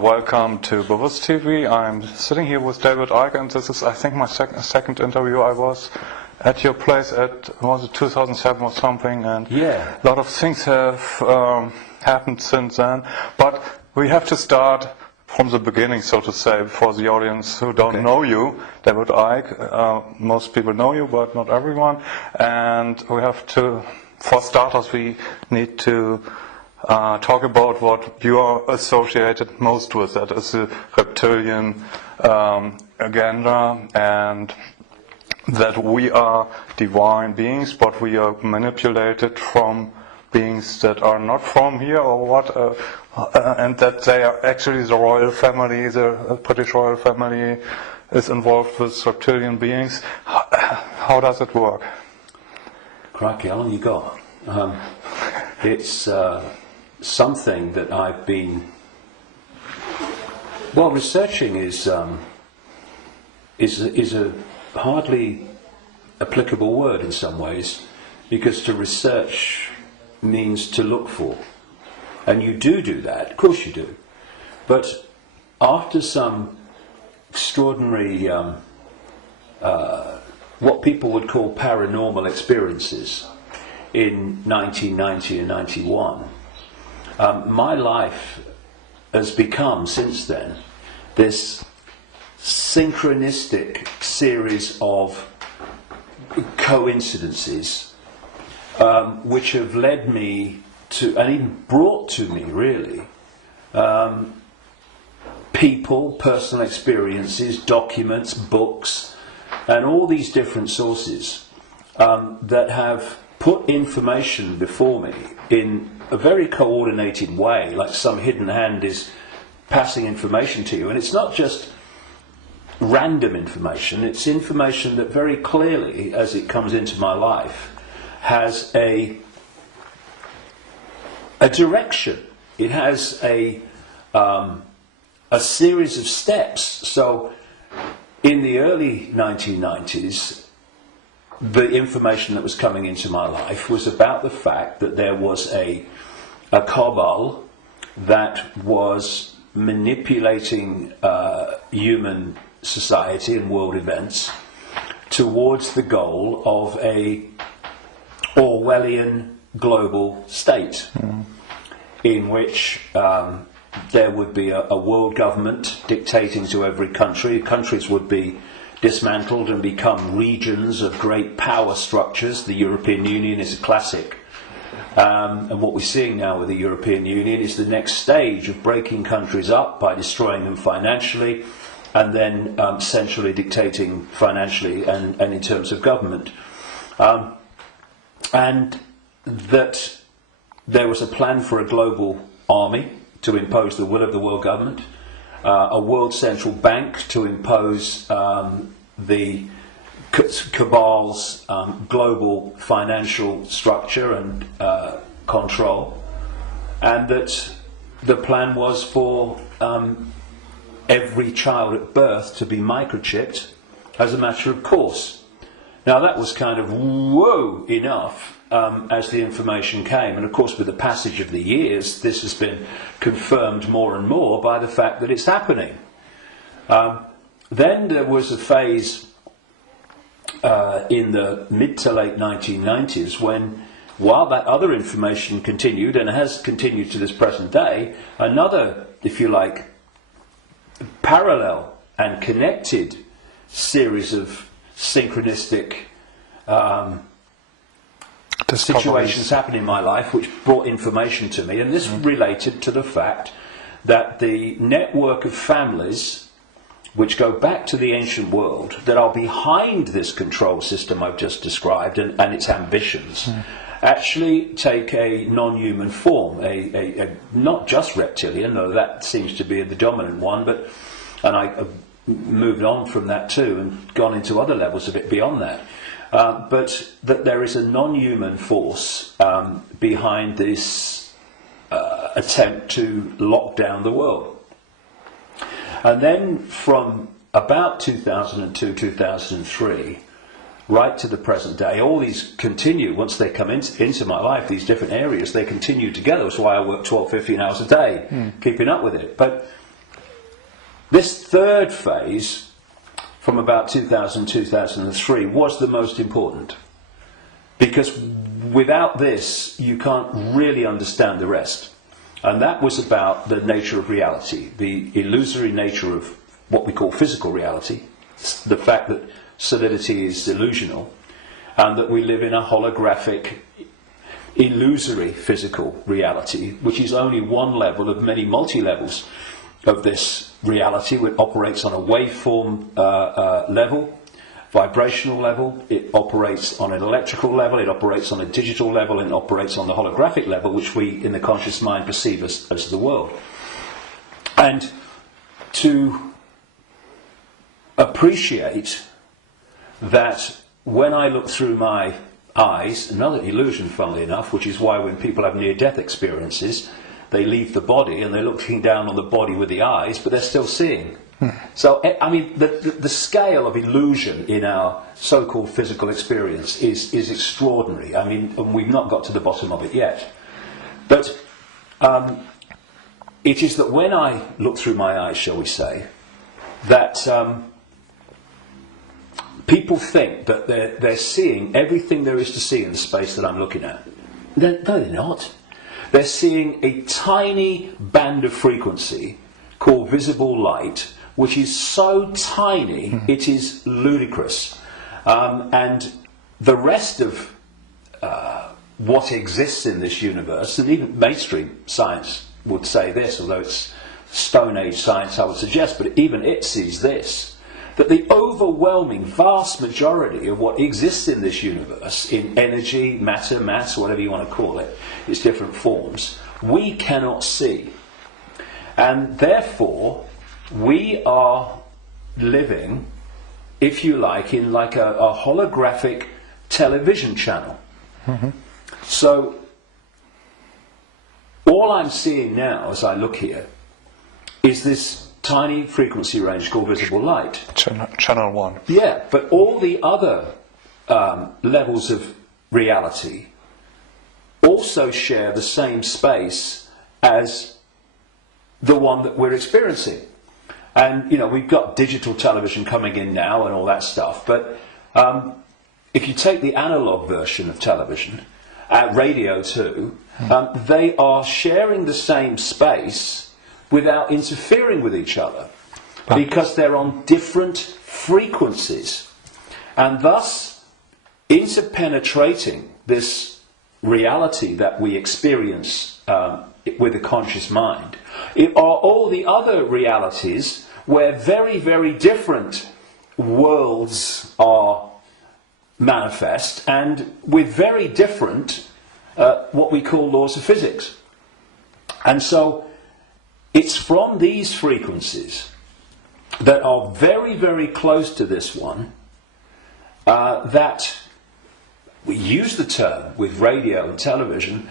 and welcome to Bewusst TV. I'm sitting here with David Icke, and this is, I think, my second interview. I was at your place was it 2007 or something, and yeah, a lot of things have happened since then. But we have to start from the beginning, so to say, for the audience who don't know you. David Icke, most people know you, but not everyone. And we have to, for starters, we need to talk about what you are associated most with. That is the reptilian agenda, and that we are divine beings, but we are manipulated from beings that are not from here, or what, and that they are actually the royal family, the British royal family is involved with reptilian beings. How does it work? Crikey, how long you got? It's something that I've been researching is a hardly applicable word in some ways, because to research means to look for, and you do that, of course you do, but after some extraordinary what people would call paranormal experiences in 1990 and 91, my life has become, since then, this synchronistic series of coincidences which have led me to, and even brought to me, really, people, personal experiences, documents, books, and all these different sources that have put information before me in a very coordinated way, like some hidden hand is passing information to you. And it's not just random information, it's information that very clearly, as it comes into my life, has a direction. It has a series of steps. So in the early 1990s, the information that was coming into my life was about the fact that there was a cabal that was manipulating human society and world events towards the goal of a Orwellian global state, in which there would be a world government dictating to every country. Countries would be dismantled and become regions of great power structures. The European Union is a classic. And what we're seeing now with the European Union is the next stage of breaking countries up by destroying them financially, and then centrally dictating financially and in terms of government. And that there was a plan for a global army to impose the will of the world government, a world central bank to impose the cabal's global financial structure and control, and that the plan was for every child at birth to be microchipped as a matter of course. Now that was kind of whoa enough as the information came, and of course with the passage of the years this has been confirmed more and more by the fact that it's happening. Then there was a phase in the mid to late 1990s when, while that other information continued, and has continued to this present day, another, if you like, parallel and connected series of synchronistic situations happened in my life which brought information to me, and this related to the fact that the network of families which go back to the ancient world that are behind this control system I've just described and its ambitions actually take a non-human form, a not just reptilian, though that seems to be the dominant one, but, and I moved on from that too and gone into other levels a bit beyond that. But that there is a non-human force behind this attempt to lock down the world. And then from about 2002, 2003, right to the present day, all these continue, once they come into my life, these different areas, they continue together. That's why I work 12, 15 hours a day, keeping up with it. But This third phase, from about 2000, 2003, was the most important. Because without this, you can't really understand the rest. And that was about the nature of reality, the illusory nature of what we call physical reality, the fact that solidity is delusional, and that we live in a holographic, illusory physical reality, which is only one level of many multi-levels of this reality. It operates on a waveform level, vibrational level, it operates on an electrical level, it operates on a digital level, and it operates on the holographic level, which we in the conscious mind perceive as the world. And to appreciate that when I look through my eyes, another illusion, funnily enough, which is why when people have near-death experiences, they leave the body and they're looking down on the body with the eyes, but they're still seeing. So, I mean, the scale of illusion in our so-called physical experience is extraordinary. I mean, and we've not got to the bottom of it yet. But it is that when I look through my eyes, shall we say, that people think that they're seeing everything there is to see in the space that I'm looking at. No, they're not. They're seeing a tiny band of frequency called visible light, which is so tiny it is ludicrous. And the rest of what exists in this universe, and even mainstream science would say this, although it's Stone Age science I would suggest, but even it sees this, that the overwhelming vast majority of what exists in this universe, in energy, matter, mass, whatever you want to call it, its different forms, we cannot see. And therefore, we are living, if you like, in like a holographic television channel. Mm-hmm. So, all I'm seeing now as I look here is this tiny frequency range called visible light. Channel 1. Yeah, but all the other levels of reality also share the same space as the one that we're experiencing. And, you know, we've got digital television coming in now and all that stuff, but if you take the analog version of television, radio too, they are sharing the same space without interfering with each other, because they're on different frequencies, and thus interpenetrating this reality that we experience with the conscious mind are all the other realities where very, very different worlds are manifest, and with very different what we call laws of physics. And so it's from these frequencies that are very, very close to this one that we use the term with radio and television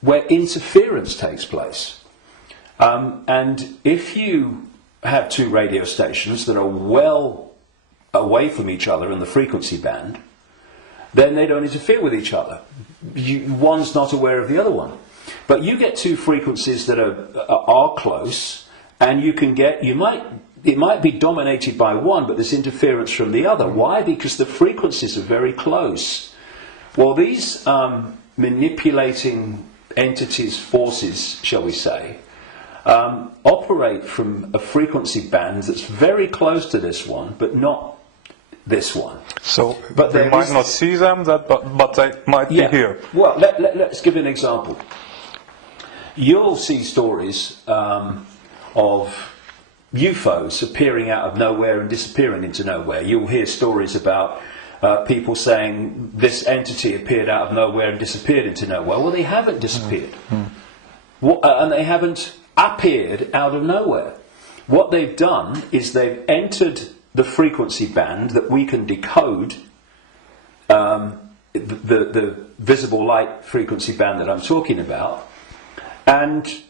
where interference takes place. And if you have two radio stations that are well away from each other in the frequency band, then they don't interfere with each other. One's not aware of the other one. But you get two frequencies that are close, and it might be dominated by one, but there's interference from the other. Why? Because the frequencies are very close. Well, these manipulating entities, forces, shall we say, operate from a frequency band that's very close to this one, but not this one. So we might not see them, but they might be here. Well, let's give an example. You'll see stories of UFOs appearing out of nowhere and disappearing into nowhere. You'll hear stories about people saying this entity appeared out of nowhere and disappeared into nowhere. Well, they haven't disappeared. And they haven't appeared out of nowhere. What they've done is they've entered the frequency band that we can decode, the visible light frequency band that I'm talking about. And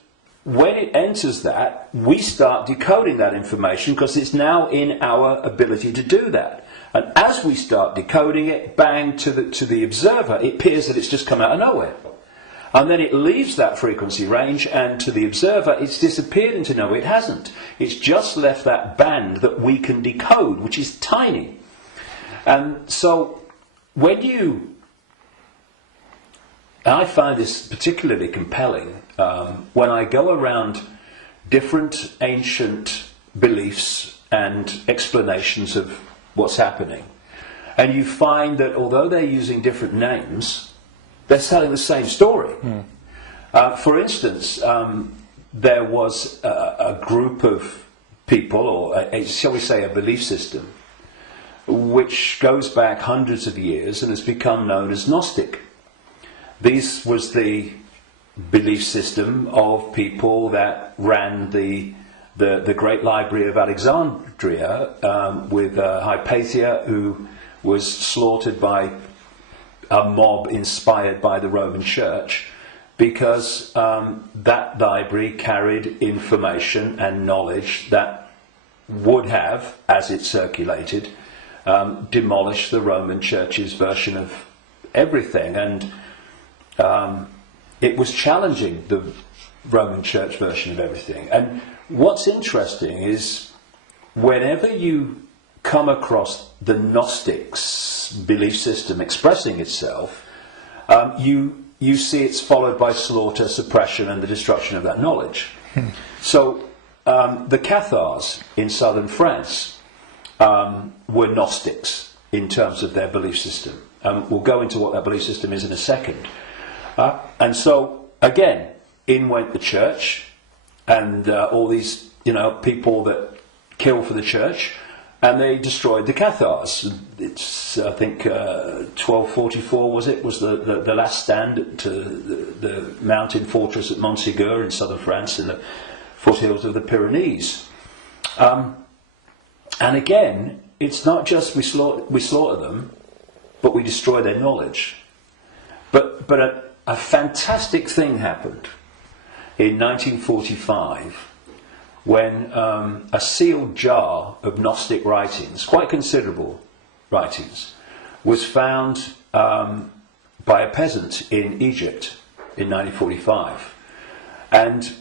when it enters that, we start decoding that information because it's now in our ability to do that. And as we start decoding it, bang, to the observer, it appears that it's just come out of nowhere. And then it leaves that frequency range, and to the observer it's disappeared into nowhere. It hasn't. It's just left that band that we can decode, which is tiny. And so when you... And I find this particularly compelling when I go around different ancient beliefs and explanations of what's happening. And you find that although they're using different names, they're telling the same story. For instance, there was a group of people, or shall we say a belief system, which goes back hundreds of years and has become known as Gnostic. This was the belief system of people that ran the great library of Alexandria, with Hypatia, who was slaughtered by a mob inspired by the Roman Church, because that library carried information and knowledge that would have, as it circulated, demolished the Roman Church's version of everything. And it was challenging the Roman Church version of everything. And what's interesting is whenever you come across the Gnostics belief system expressing itself, you see it's followed by slaughter, suppression, and the destruction of that knowledge. So the Cathars in southern France were Gnostics in terms of their belief system. We'll go into what that belief system is in a second. And so, again, in went the church, and all these, people that kill for the church, and they destroyed the Cathars. It's, I think, 1244 was the last stand to the mountain fortress at Montségur in southern France, in the foothills of the Pyrenees. And again, it's not just we slaughter them, but we destroy their knowledge. But a fantastic thing happened in 1945 when a sealed jar of Gnostic writings, quite considerable writings, was found by a peasant in Egypt in 1945. And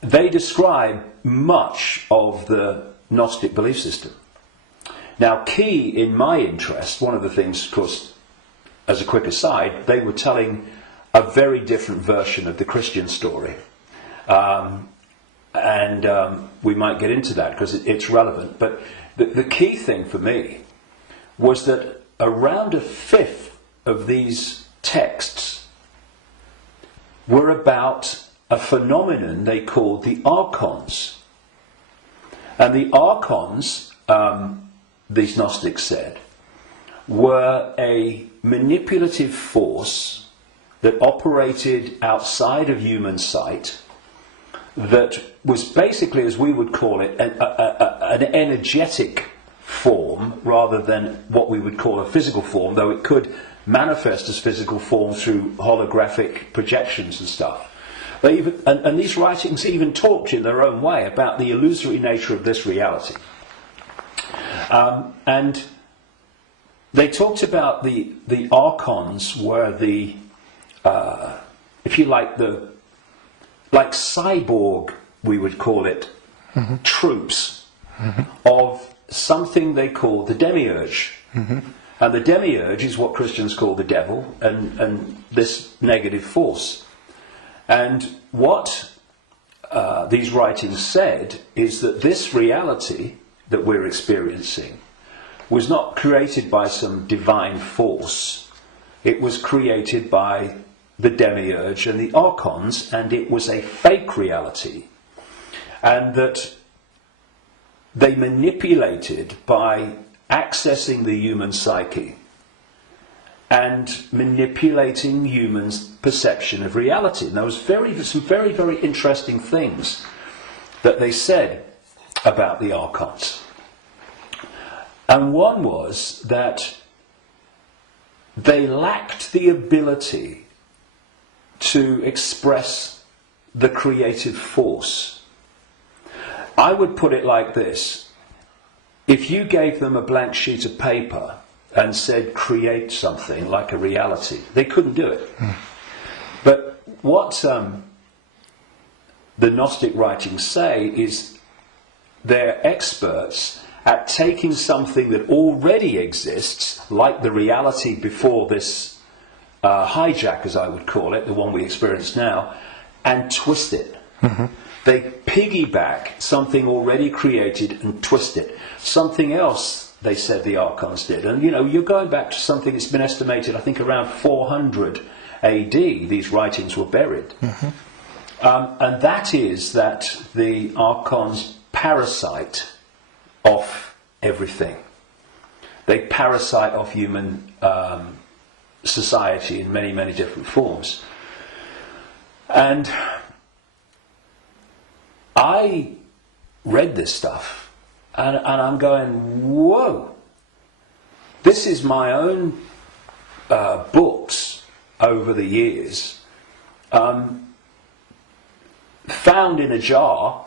they describe much of the Gnostic belief system. Now, key in my interest, one of the things, of course, as a quick aside, they were telling a very different version of the Christian story. And we might get into that because it's relevant. But the key thing for me was that around a fifth of these texts were about a phenomenon they called the archons. And the archons, these Gnostics said, were a manipulative force that operated outside of human sight, that was basically, as we would call it, an energetic form rather than what we would call a physical form, though it could manifest as physical form through holographic projections and stuff. And these writings even talked in their own way about the illusory nature of this reality. And they talked about the archons were the, if you like, like cyborg, we would call it, troops of something they called the demiurge. And the demiurge is what Christians call the devil, and this negative force. And what these writings said is that this reality that we're experiencing was not created by some divine force. It was created by the demiurge and the archons, and it was a fake reality. And that they manipulated by accessing the human psyche and manipulating humans' perception of reality. And there was some very, very interesting things that they said about the archons. And one was that they lacked the ability to express the creative force. I would put it like this. If you gave them a blank sheet of paper and said create something like a reality, they couldn't do it. the Gnostic writings say is they're experts at taking something that already exists, like the reality before this hijack, as I would call it, the one we experience now, and twist it. Mm-hmm. They piggyback something already created and twist it. Something else, they said the Archons did. And, you're going back to something that's been estimated, I think, around 400 AD, these writings were buried. Mm-hmm. And that is that the Archons parasite off everything. They parasite off human society in many, many different forms. And I read this stuff, and I'm going, whoa! This is my own books over the years, found in a jar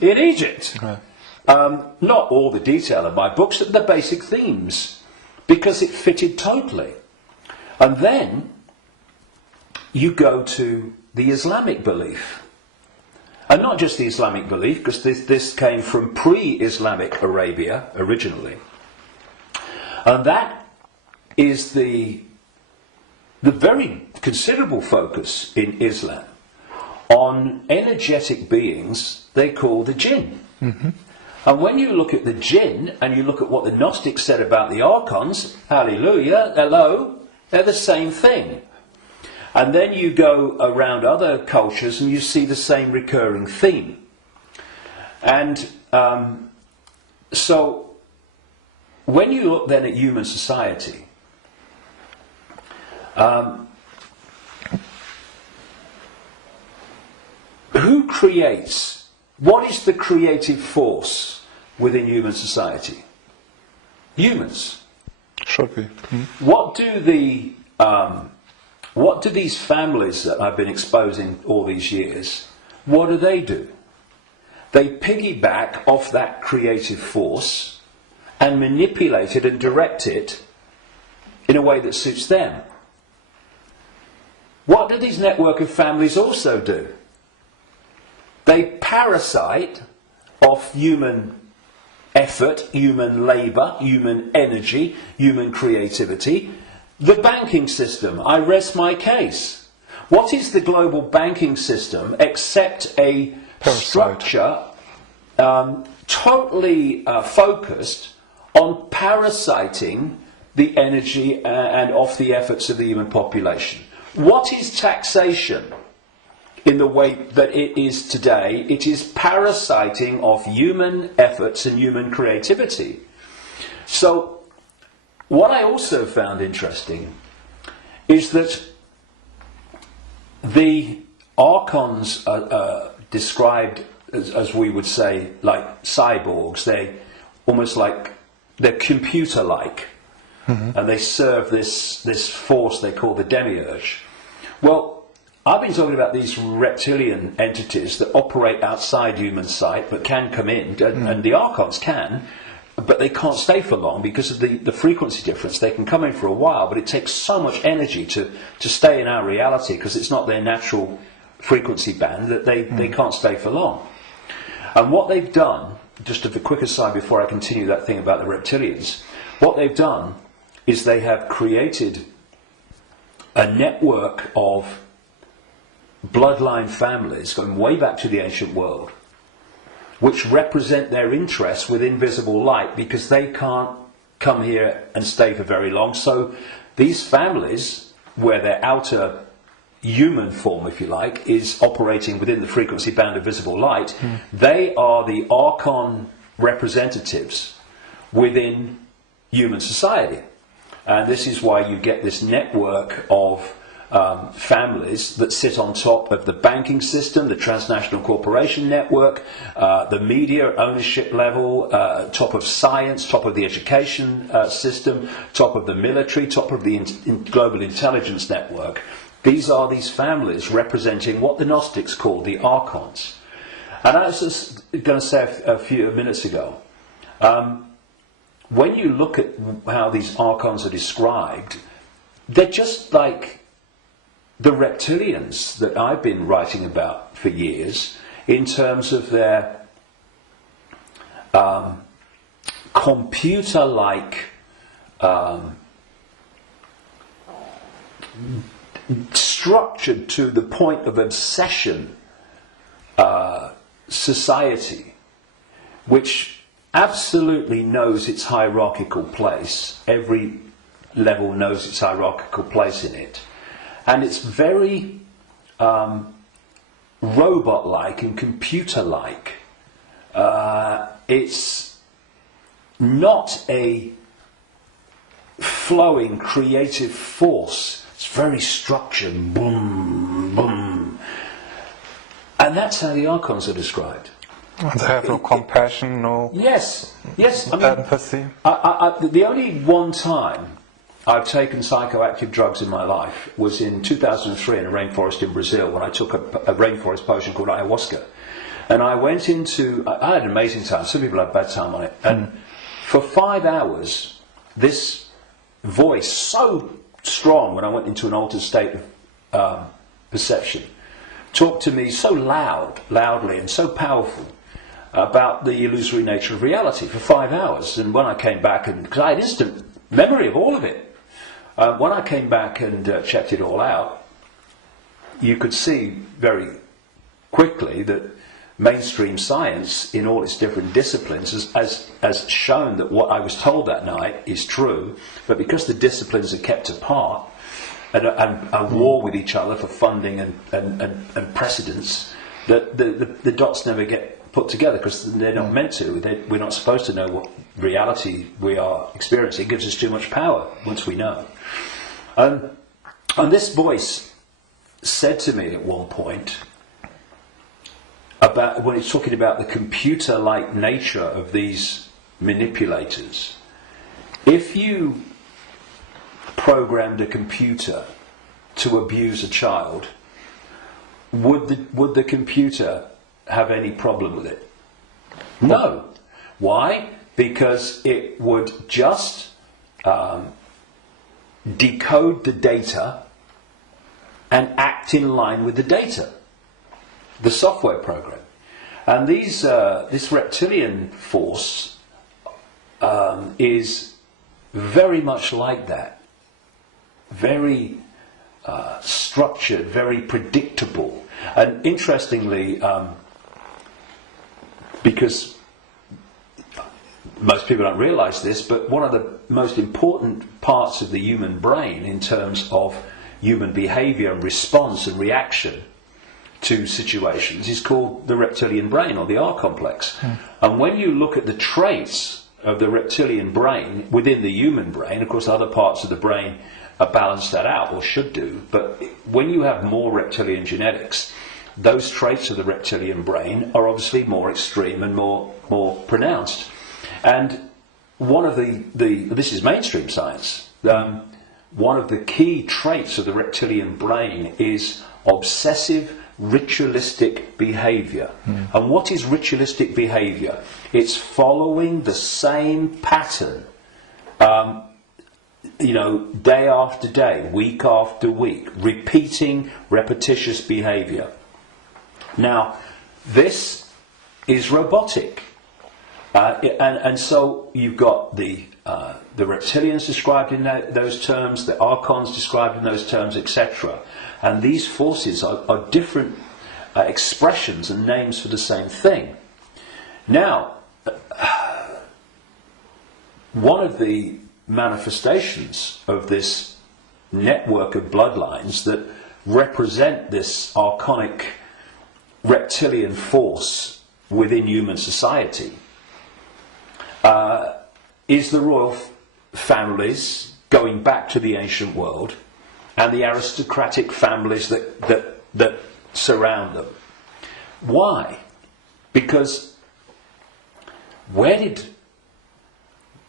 in Egypt. Right. Not all the detail of my books, but the basic themes, because it fitted totally. And then you go to the Islamic belief. And not just the Islamic belief, because this came from pre-Islamic Arabia originally. And that is the very considerable focus in Islam on energetic beings they call the jinn. Mm-hmm. And when you look at the jinn and you look at what the Gnostics said about the Archons, hallelujah, hello, they're the same thing. And then you go around other cultures and you see the same recurring theme. And so when you look then at human society, who creates? What is the creative force within human society? Humans. Should be. Mm-hmm. What do these families that I've been exposing all these years, what do? They piggyback off that creative force and manipulate it and direct it in a way that suits them. What do these network of families also do? They parasite off human effort, human labour, human energy, human creativity. The banking system, I rest my case. What is the global banking system except a structure totally focused on parasiting the energy and off the efforts of the human population? What is taxation? In the way that it is today, it is parasiting of human efforts and human creativity. So, what I also found interesting is that the Archons are described as we would say, like cyborgs. They almost like, they're computer-like. Mm-hmm. And they serve this force they call the demiurge. Well, I've been talking about these reptilian entities that operate outside human sight but can come in, and the Archons can, but they can't stay for long because of the frequency difference. They can come in for a while, but it takes so much energy to stay in our reality because it's not their natural frequency band that they can't stay for long. And what they've done, just a quick aside before I continue that thing about the reptilians, what they've done is they have created a network of bloodline families going way back to the ancient world, which represent their interests with invisible light because they can't come here and stay for very long. So these families, where their outer human form, if you like, is operating within the frequency band of visible light, they are the Archon representatives within human society. And this is why you get this network of families that sit on top of the banking system, the transnational corporation network, the media ownership level, top of science, top of the education system, top of the military, top of the global intelligence network. These are these families representing what the Gnostics call the Archons. And I was just going to say a few minutes ago, when you look at how these Archons are described, they're just like the reptilians that I've been writing about for years, in terms of their computer-like structured to the point of obsession society, which absolutely knows its hierarchical place. Every level knows its hierarchical place in it. And it's very robot-like and computer-like. It's not a flowing creative force. It's very structured. Boom, boom. And that's how the archons are described. They have no compassion, no yes. I mean, empathy. The only one time I've taken psychoactive drugs in my life was in 2003 in a rainforest in Brazil, when I took a rainforest potion called ayahuasca. And I went into, I had an amazing time. Some people had a bad time on it. And for 5 hours, this voice, so strong when I went into an altered state of perception, talked to me so loudly and so powerful about the illusory nature of reality for 5 hours. And when I came back, and because I had instant memory of all of it, when I came back and checked it all out, you could see very quickly that mainstream science, in all its different disciplines, has shown that what I was told that night is true, but because the disciplines are kept apart and are war with each other for funding and precedence, that the dots never get put together, because they're not meant to. We're not supposed to know what reality we are experiencing. It gives us too much power once we know. And this voice said to me at one point, about when it's talking about the computer-like nature of these manipulators, if you programmed a computer to abuse a child, would the computer have any problem with it? No. Why? Because it would just decode the data and act in line with the data, the software program. And this reptilian force is very much like that. Very structured, very predictable. And interestingly, because most people don't realise this, but one of the most important parts of the human brain in terms of human behaviour and response and reaction to situations is called the reptilian brain, or the R complex. And when you look at the traits of the reptilian brain within the human brain, of course other parts of the brain balance that out, or should do, but when you have more reptilian genetics, those traits of the reptilian brain are obviously more extreme and more pronounced. And one of this is mainstream science, one of the key traits of the reptilian brain is obsessive ritualistic behaviour. And what is ritualistic behaviour? It's following the same pattern, day after day, week after week, repeating repetitious behaviour. Now, this is robotic, and so you've got the reptilians described in those terms, the archons described in those terms, etc. And these forces are different expressions and names for the same thing. Now, one of the manifestations of this network of bloodlines that represent this archonic reptilian force within human society is the royal families going back to the ancient world, and the aristocratic families that surround them. Why? Because where did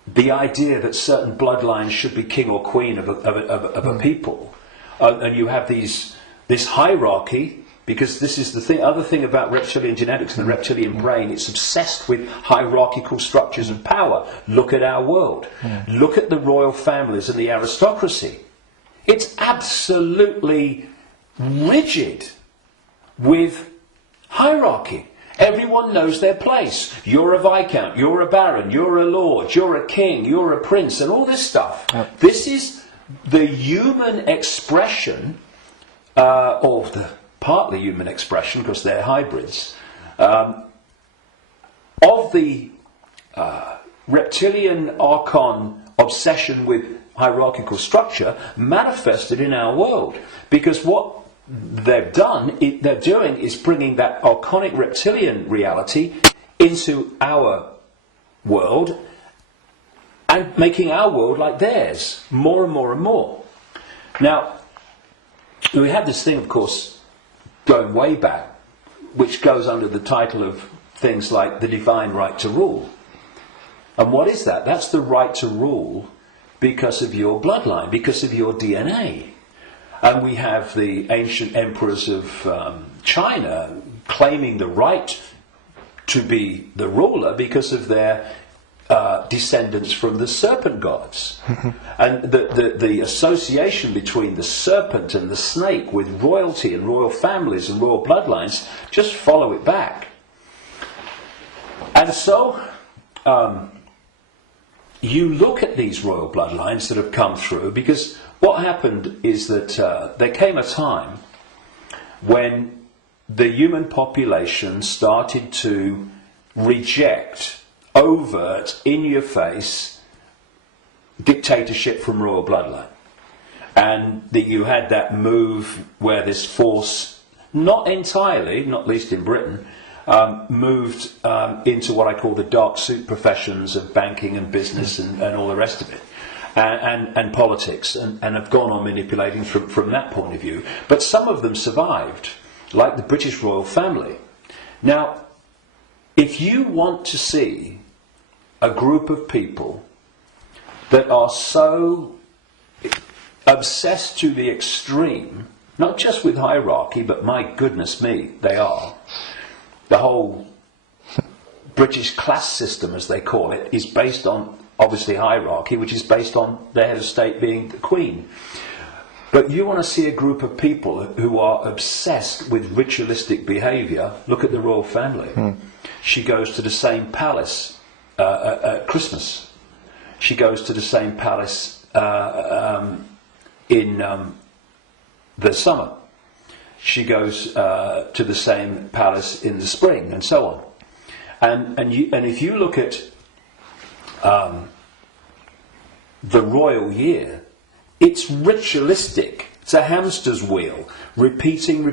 the idea that certain bloodlines should be king or queen of a people, and you have this hierarchy, because this is the other thing about reptilian genetics and the reptilian brain, it's obsessed with hierarchical structures of power. Look at our world. Look at the royal families and the aristocracy. It's absolutely rigid with hierarchy. Everyone knows their place. You're a viscount, you're a baron, you're a lord, you're a king, you're a prince, and all this stuff. Yep. This is the human expression, or the partly human expression, because they're hybrids, of the reptilian archon obsession with hierarchical structure manifested in our world. Because what they're doing is bringing that archonic reptilian reality into our world and making our world like theirs, more and more and more. Now, we have this thing, of course, going way back, which goes under the title of things like the divine right to rule. And what is that? That's the right to rule because of your bloodline, because of your DNA. And we have the ancient emperors of China claiming the right to be the ruler because of their descendants from the serpent gods. And the association between the serpent and the snake with royalty and royal families and royal bloodlines, just follow it back. And so you look at these royal bloodlines that have come through, because what happened is that there came a time when the human population started to reject overt, in-your-face dictatorship from royal bloodline. And that you had that move where this force, not entirely, not least in Britain, moved into what I call the dark suit professions of banking and business and all the rest of it. And politics, and have gone on manipulating from that point of view. But some of them survived, like the British royal family. Now, if you want to see a group of people that are so obsessed to the extreme, not just with hierarchy, but my goodness me, they are. The whole British class system, as they call it, is based on, obviously, hierarchy, which is based on the head of state being the Queen. But you want to see a group of people who are obsessed with ritualistic behaviour, look at the royal family. She goes to the same palace at Christmas. She goes to the same palace in the summer. She goes to the same palace in the spring, and so on. And if you look at the royal year, it's ritualistic. It's a hamster's wheel, repeating.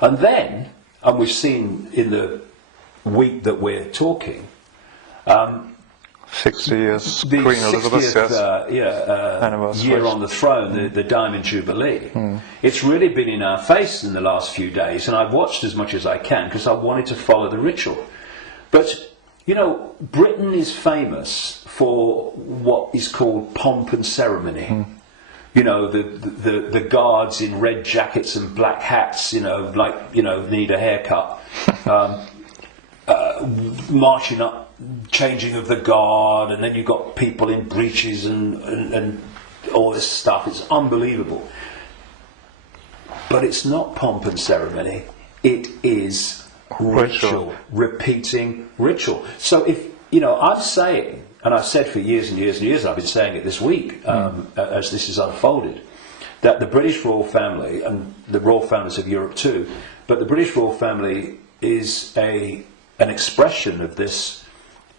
And then, and we've seen in the week that we're talking, 60 years the Queen Elizabeth, 60th year on the throne, the Diamond Jubilee. It's really been in our face in the last few days, and I've watched as much as I can because I wanted to follow the ritual. But, you know, Britain is famous for what is called pomp and ceremony. You know, the guards in red jackets and black hats, you know, like, you know, need a haircut, marching up, changing of the guard, and then you've got people in breeches and all this stuff. It's unbelievable. But it's not pomp and ceremony. It is ritual, repeating ritual. So if, you know, I'm saying, and I've said for years and years and years, I've been saying it this week as this is unfolded, that the British royal family, and the royal families of Europe too, but the British royal family is an expression of this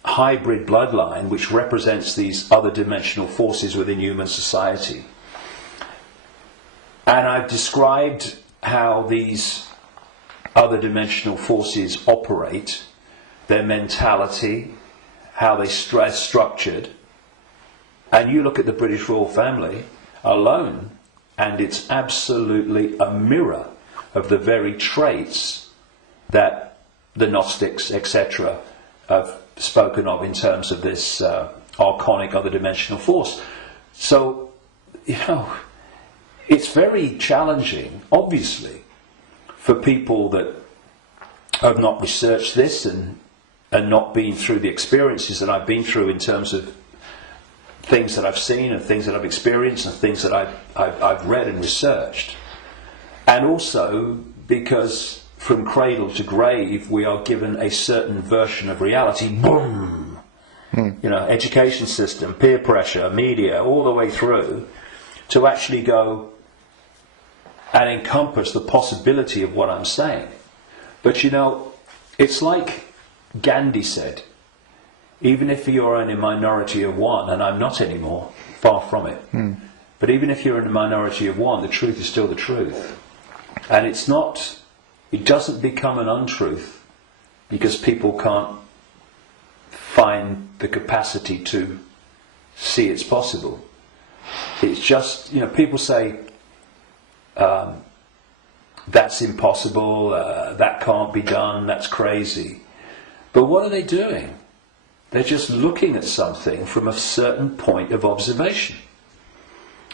hybrid bloodline which represents these other dimensional forces within human society. And I've described how these other dimensional forces operate, their mentality, how they structured. And you look at the British royal family alone, and it's absolutely a mirror of the very traits that the Gnostics, etc., have spoken of in terms of this archonic other dimensional force. So, you know, it's very challenging, obviously, for people that have not researched this and not been through the experiences that I've been through in terms of things that I've seen and things that I've experienced and things that I've read and researched. And also because from cradle to grave we are given a certain version of reality. Boom! You know, education system, peer pressure, media, all the way through, to actually go and encompass the possibility of what I'm saying. But you know, it's like Gandhi said, even if you're in a minority of one, and I'm not anymore, far from it, but even if you're in a minority of one, the truth is still the truth. And it doesn't become an untruth because people can't find the capacity to see it's possible. It's just, you know, people say, that's impossible, that can't be done, that's crazy. But what are they doing? They're just looking at something from a certain point of observation.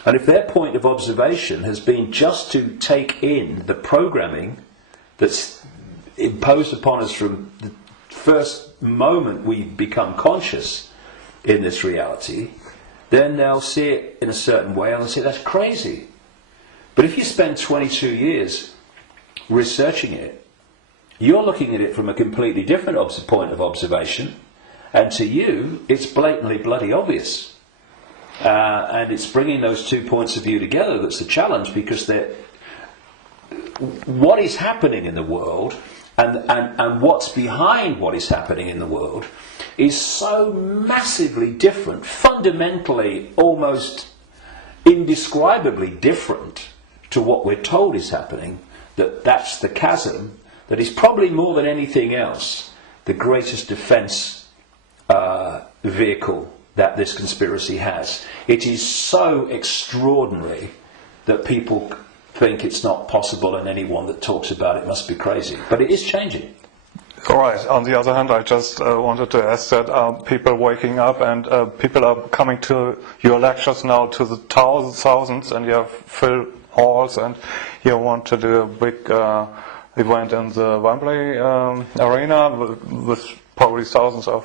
And if their point of observation has been just to take in the programming that's imposed upon us from the first moment we become conscious in this reality, then they'll see it in a certain way and they'll say, that's crazy. But if you spend 22 years researching it, you're looking at it from a completely different point of observation, and to you, it's blatantly bloody obvious. And it's bringing those 2 points of view together that's the challenge, because what is happening in the world and what's behind what is happening in the world is so massively different, fundamentally almost indescribably different to what we're told is happening, that's the chasm that is probably more than anything else the greatest defence vehicle that this conspiracy has. It is so extraordinary that people think it's not possible, and anyone that talks about it must be crazy. But it is changing. All right. On the other hand, I just wanted to ask that people waking up and people are coming to your lectures now to the thousands, and you have full halls, and you want to do a big event in the Wembley arena with probably thousands of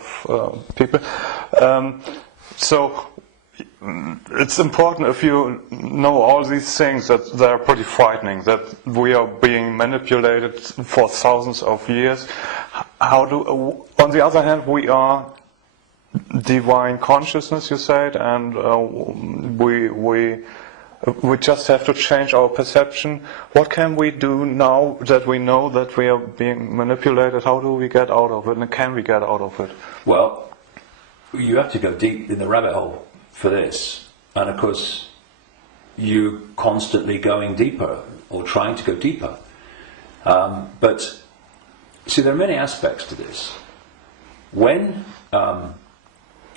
people. So it's important, if you know all these things, that they're pretty frightening, that we are being manipulated for thousands of years. On the other hand, we are divine consciousness, you said, and we just have to change our perception. What can we do now that we know that we are being manipulated? How do we get out of it, and can we get out of it? Well, you have to go deep in the rabbit hole for this, and of course you're constantly going deeper or trying to go deeper, but see, there are many aspects to this. When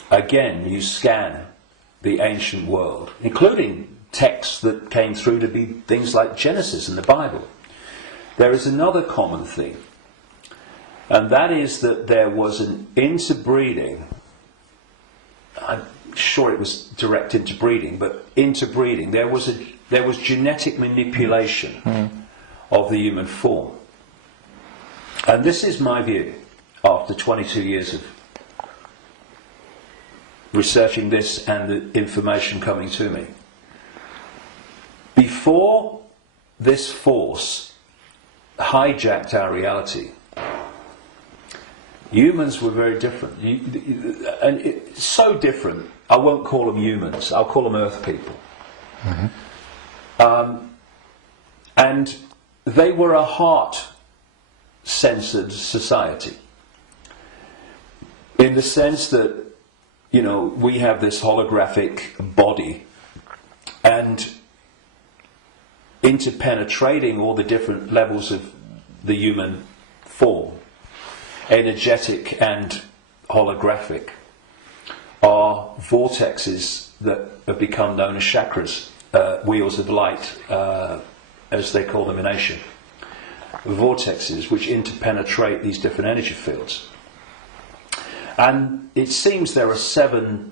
again you scan the ancient world, including texts that came through to be things like Genesis and the Bible, there is another common theme, and that is that there was an interbreeding. I'm sure it was direct interbreeding, but interbreeding. There was genetic manipulation of the human form, and this is my view after 22 years of researching this and the information coming to me. Before this force hijacked our reality, humans were very different, and it's so different. I won't call them humans, I'll call them earth people. And they were a heart-censored society, in the sense that, you know, we have this holographic body, and interpenetrating all the different levels of the human form, energetic and holographic, are vortexes that have become known as chakras, wheels of light, as they call them in Asia. Vortexes which interpenetrate these different energy fields. And it seems there are 7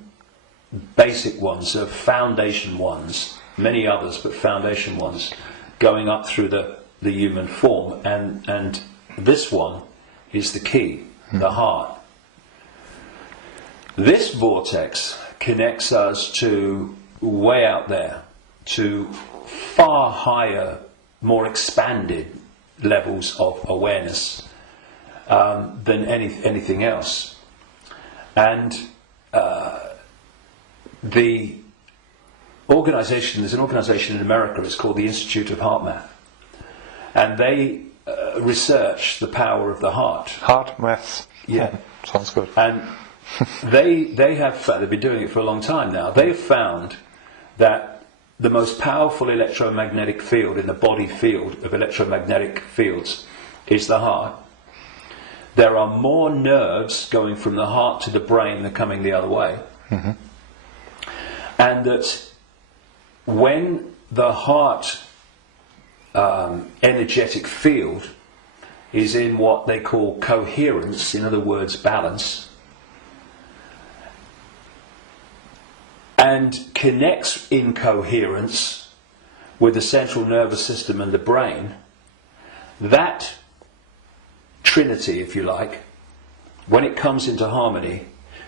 basic ones, foundation ones, many others, but foundation ones, going up through the human form, and this one is the key, the heart. This vortex connects us to way out there, to far higher more expanded levels of awareness than anything else. And there's an organization in America, it's called the Institute of Heart Math, and they research the power of the heart. Heart math. Yeah. Sounds good. And they've been doing it for a long time now. They have found that the most powerful electromagnetic field in the body field of electromagnetic fields is the heart. There are more nerves going from the heart to the brain than coming the other way. Mm-hmm. And that when the heart energetic field is in what they call coherence, in other words, balance, and connects in coherence with the central nervous system and the brain, that trinity, if you like, when it comes into harmony,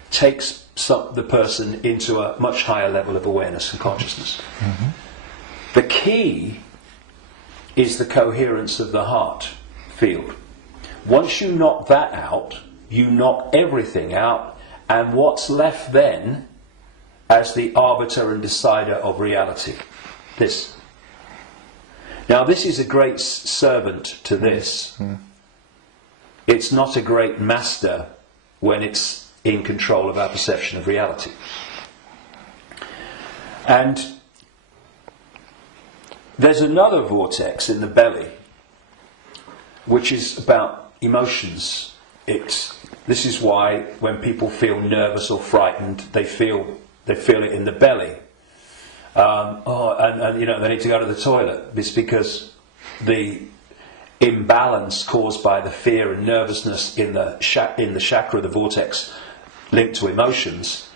takes the person into a much higher level of awareness and consciousness. Mm-hmm. The key is the coherence of the heart field. Once you knock that out, you knock everything out, and what's left then as the arbiter and decider of reality? This. Now, this is a great servant to this. Mm. It's not a great master when it's in control of our perception of reality. And there's another vortex in the belly, which is about emotions. This is why when people feel nervous or frightened, they feel it in the belly. And you know, they need to go to the toilet. It's because the imbalance caused by the fear and nervousness in the chakra, the vortex linked to emotions,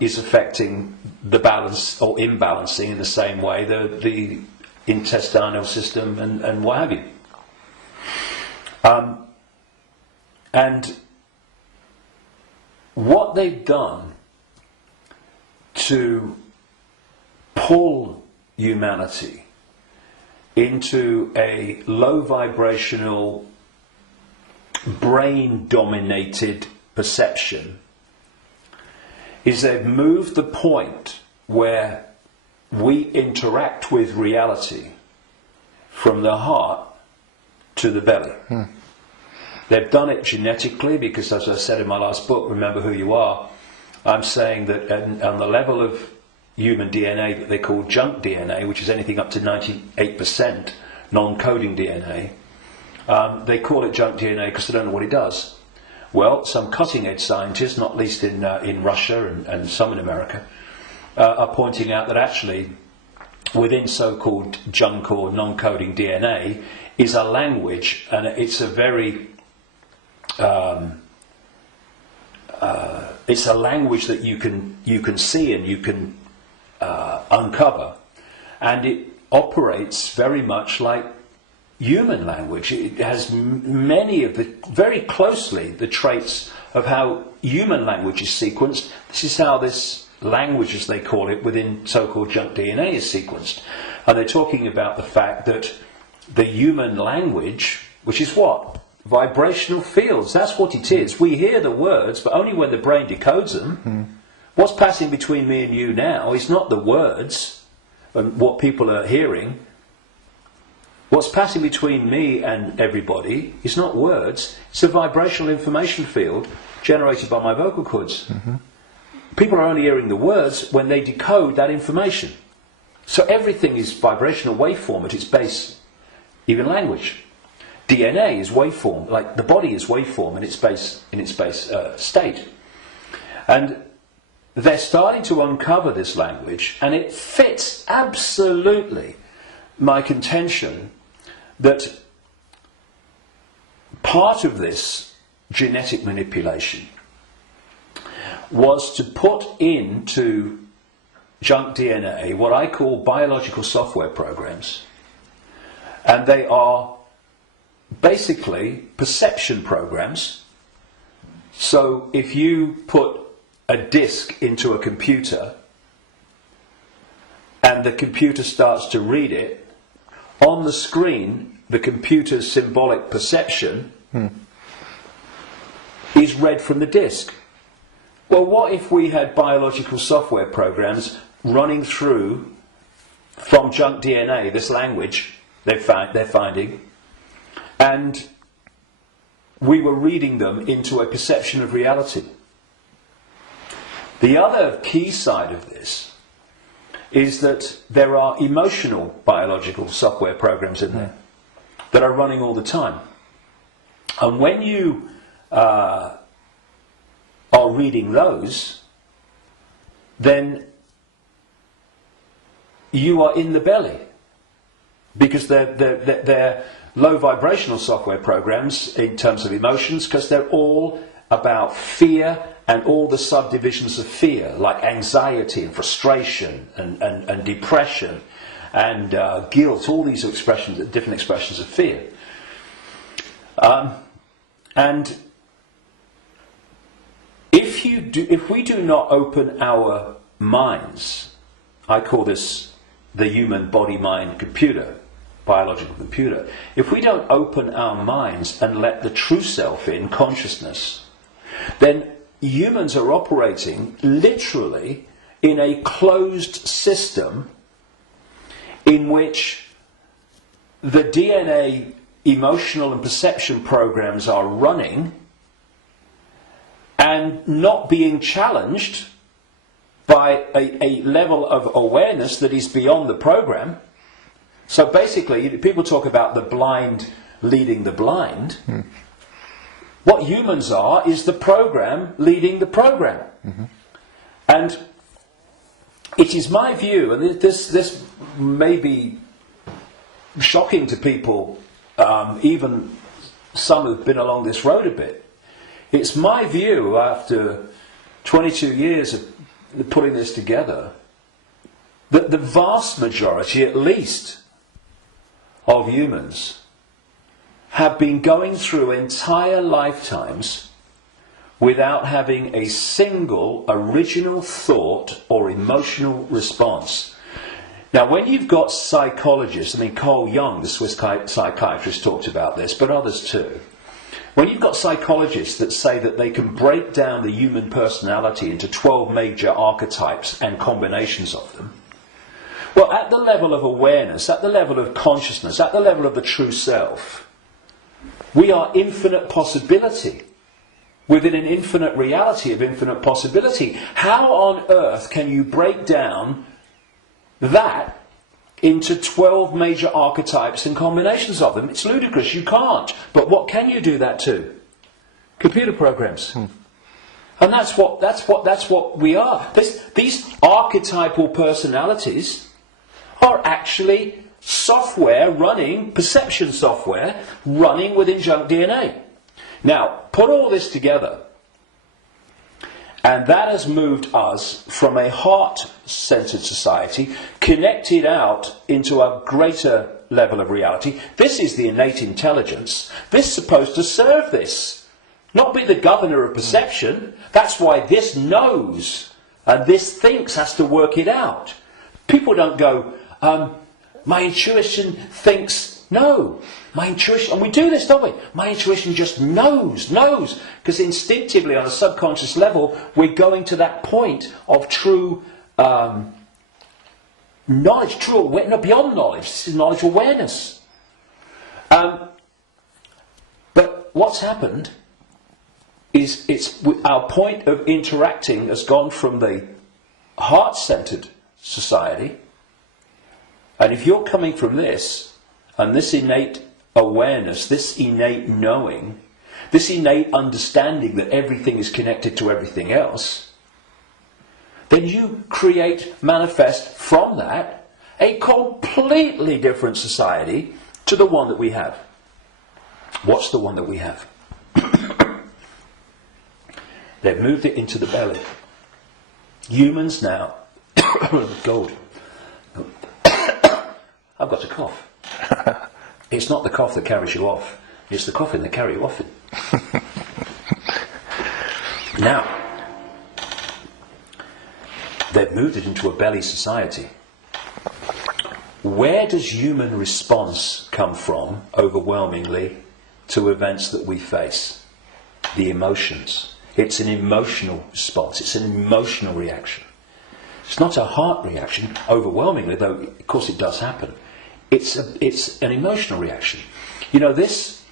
is affecting the balance or imbalancing in the same way the intestinal system and what have you. And what they've done to pull humanity into a low vibrational, brain dominated perception is they've moved the point where we interact with reality from the heart to the belly. They've done it genetically because, as I said in my last book, Remember Who You Are, I'm saying that on the level of human DNA that they call junk DNA, which is anything up to 98% non-coding DNA, they call it junk DNA because they don't know what it does. Well, some cutting-edge scientists, not least in Russia and some in America, are pointing out that actually within so-called junk or non-coding DNA is a language, and it's a very it's a language that you can see and you can uncover, and it operates very much like human language. It has many of very closely the traits of how human language is sequenced. This is how this language, as they call it, within so-called junk DNA is sequenced. And they're talking about the fact that the human language, which is what? Vibrational fields, that's what it is. We hear the words, but only when the brain decodes them. What's passing between me and you now is not the words and what people are hearing. What's passing between me and everybody is not words, it's a vibrational information field generated by my vocal cords. People are only hearing the words when they decode that information. So everything is vibrational waveform at its base, even language. DNA is waveform, like the body is waveform in its base state. And they're starting to uncover this language, and it fits absolutely my contention that part of this genetic manipulation was to put into junk DNA what I call biological software programs, and they are basically perception programs. So if you put a disk into a computer and the computer starts to read it, on the screen, the computer's symbolic perception is read from the disk. Well, what if we had biological software programs running through from junk DNA, this language they're finding, and we were reading them into a perception of reality? The other key side of this is that there are emotional biological software programs in there that are running all the time. And when you are reading those, then you are in the belly, because they're low vibrational software programs in terms of emotions, because they're all about fear and all the subdivisions of fear, like anxiety and frustration and depression and guilt, all these expressions, different expressions of fear. And if we do not open our minds, I call this the human body-mind computer, biological computer. If we don't open our minds and let the true self in, consciousness, then humans are operating literally in a closed system in which the DNA emotional and perception programs are running and not being challenged by a level of awareness that is beyond the program. So basically, people talk about the blind leading the blind. What humans are is the program leading the program. And it is my view, and this may be shocking to people, even some who've been along this road a bit. It's my view, after 22 years of putting this together, that the vast majority, at least, of humans have been going through entire lifetimes without having a single original thought or emotional response. Now, when you've got psychologists, I mean, Carl Jung, the Swiss psychiatrist, talked about this, but others too. When you've got psychologists that say that they can break down the human personality into 12 major archetypes and combinations of them, well, at the level of awareness, at the level of consciousness, at the level of the true self, we are infinite possibility within an infinite reality of infinite possibility. How on earth can you break down that into 12 major archetypes and combinations of them? It's ludicrous. You can't. But what can you do that to? Computer programs. And that's what we are. These archetypal personalities are actually software running, perception software running within junk DNA. Now, put all this together, and that has moved us from a heart-centered society, connected out into a greater level of reality. This is the innate intelligence. This is supposed to serve this, not be the governor of perception. That's why this knows, and this thinks has to work it out. People don't go, my intuition thinks, no. My intuition, and we do this, don't we? My intuition just knows. Because instinctively, on a subconscious level, we're going to that point of true knowledge, no, beyond knowledge. This is knowledge awareness. But what's happened is our point of interacting has gone from the heart-centered society. And if you're coming from this, and this innate awareness, this innate knowing, this innate understanding that everything is connected to everything else, then you manifest from that a completely different society to the one that we have. What's the one that we have? They've moved it into the belly. Humans now, gold. I've got a cough. It's not the cough that carries you off. It's the coughing that carries you off it. Now, they've moved it into a belly society. where does human response come from, overwhelmingly, to events that we face? The emotions. It's an emotional response. It's an emotional reaction. It's not a heart reaction, overwhelmingly, though of course it does happen. It's an emotional reaction. You know, this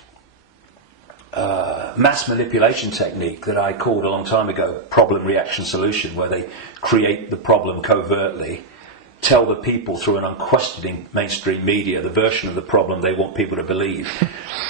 mass manipulation technique that I called a long time ago problem reaction solution, where they create the problem covertly, tell the people through an unquestioning mainstream media the version of the problem they want people to believe,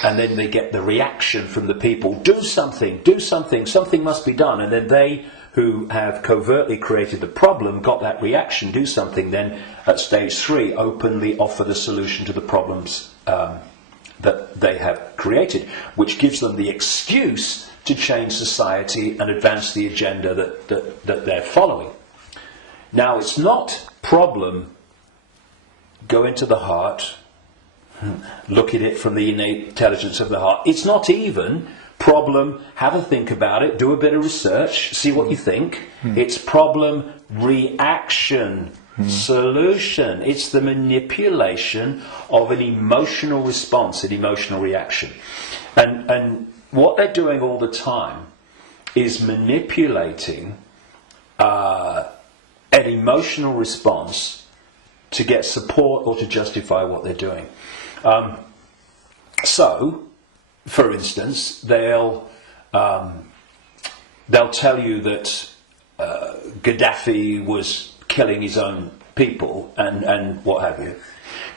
and then they get the reaction from the people, do something, something must be done, and then they who have covertly created the problem got that reaction, do something, then at stage 3 openly offer the solution to the problems that they have created, which gives them the excuse to change society and advance the agenda that they're following. Now, it's not problem, go into the heart, look at it from the innate intelligence of the heart. It's not even problem, have a think about it, do a bit of research, see what you think. It's problem, reaction, solution. It's the manipulation of an emotional response, an emotional reaction. And what they're doing all the time is manipulating an emotional response to get support or to justify what they're doing. So, for instance, they'll tell you that Gaddafi was killing his own people and what have you,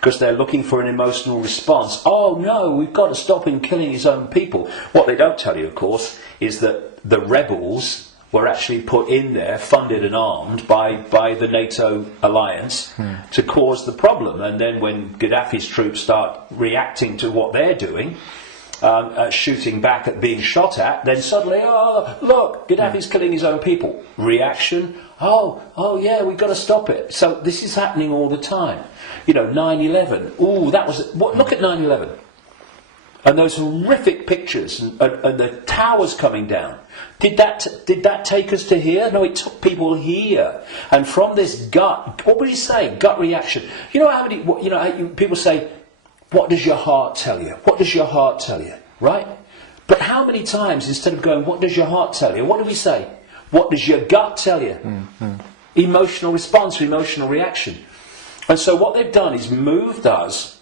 because they're looking for an emotional response. Oh no, we've got to stop him killing his own people. What they don't tell you, of course, is that the rebels were actually put in there, funded and armed by the NATO alliance to cause the problem. And then when Gaddafi's troops start reacting to what they're doing, shooting back at being shot at, then suddenly, oh, look, Gaddafi's killing his own people. Reaction, oh yeah, we've got to stop it. So this is happening all the time. You know, 9/11, ooh, that was, look at 9/11. And those horrific pictures and the towers coming down. Did that take us to here? No, it took people here. And from this gut, what would he say? Gut reaction. You know how many, people say, what does your heart tell you? What does your heart tell you? Right? But how many times, instead of going, what does your heart tell you? What do we say? What does your gut tell you? Emotional response, emotional reaction. And so what they've done is moved us,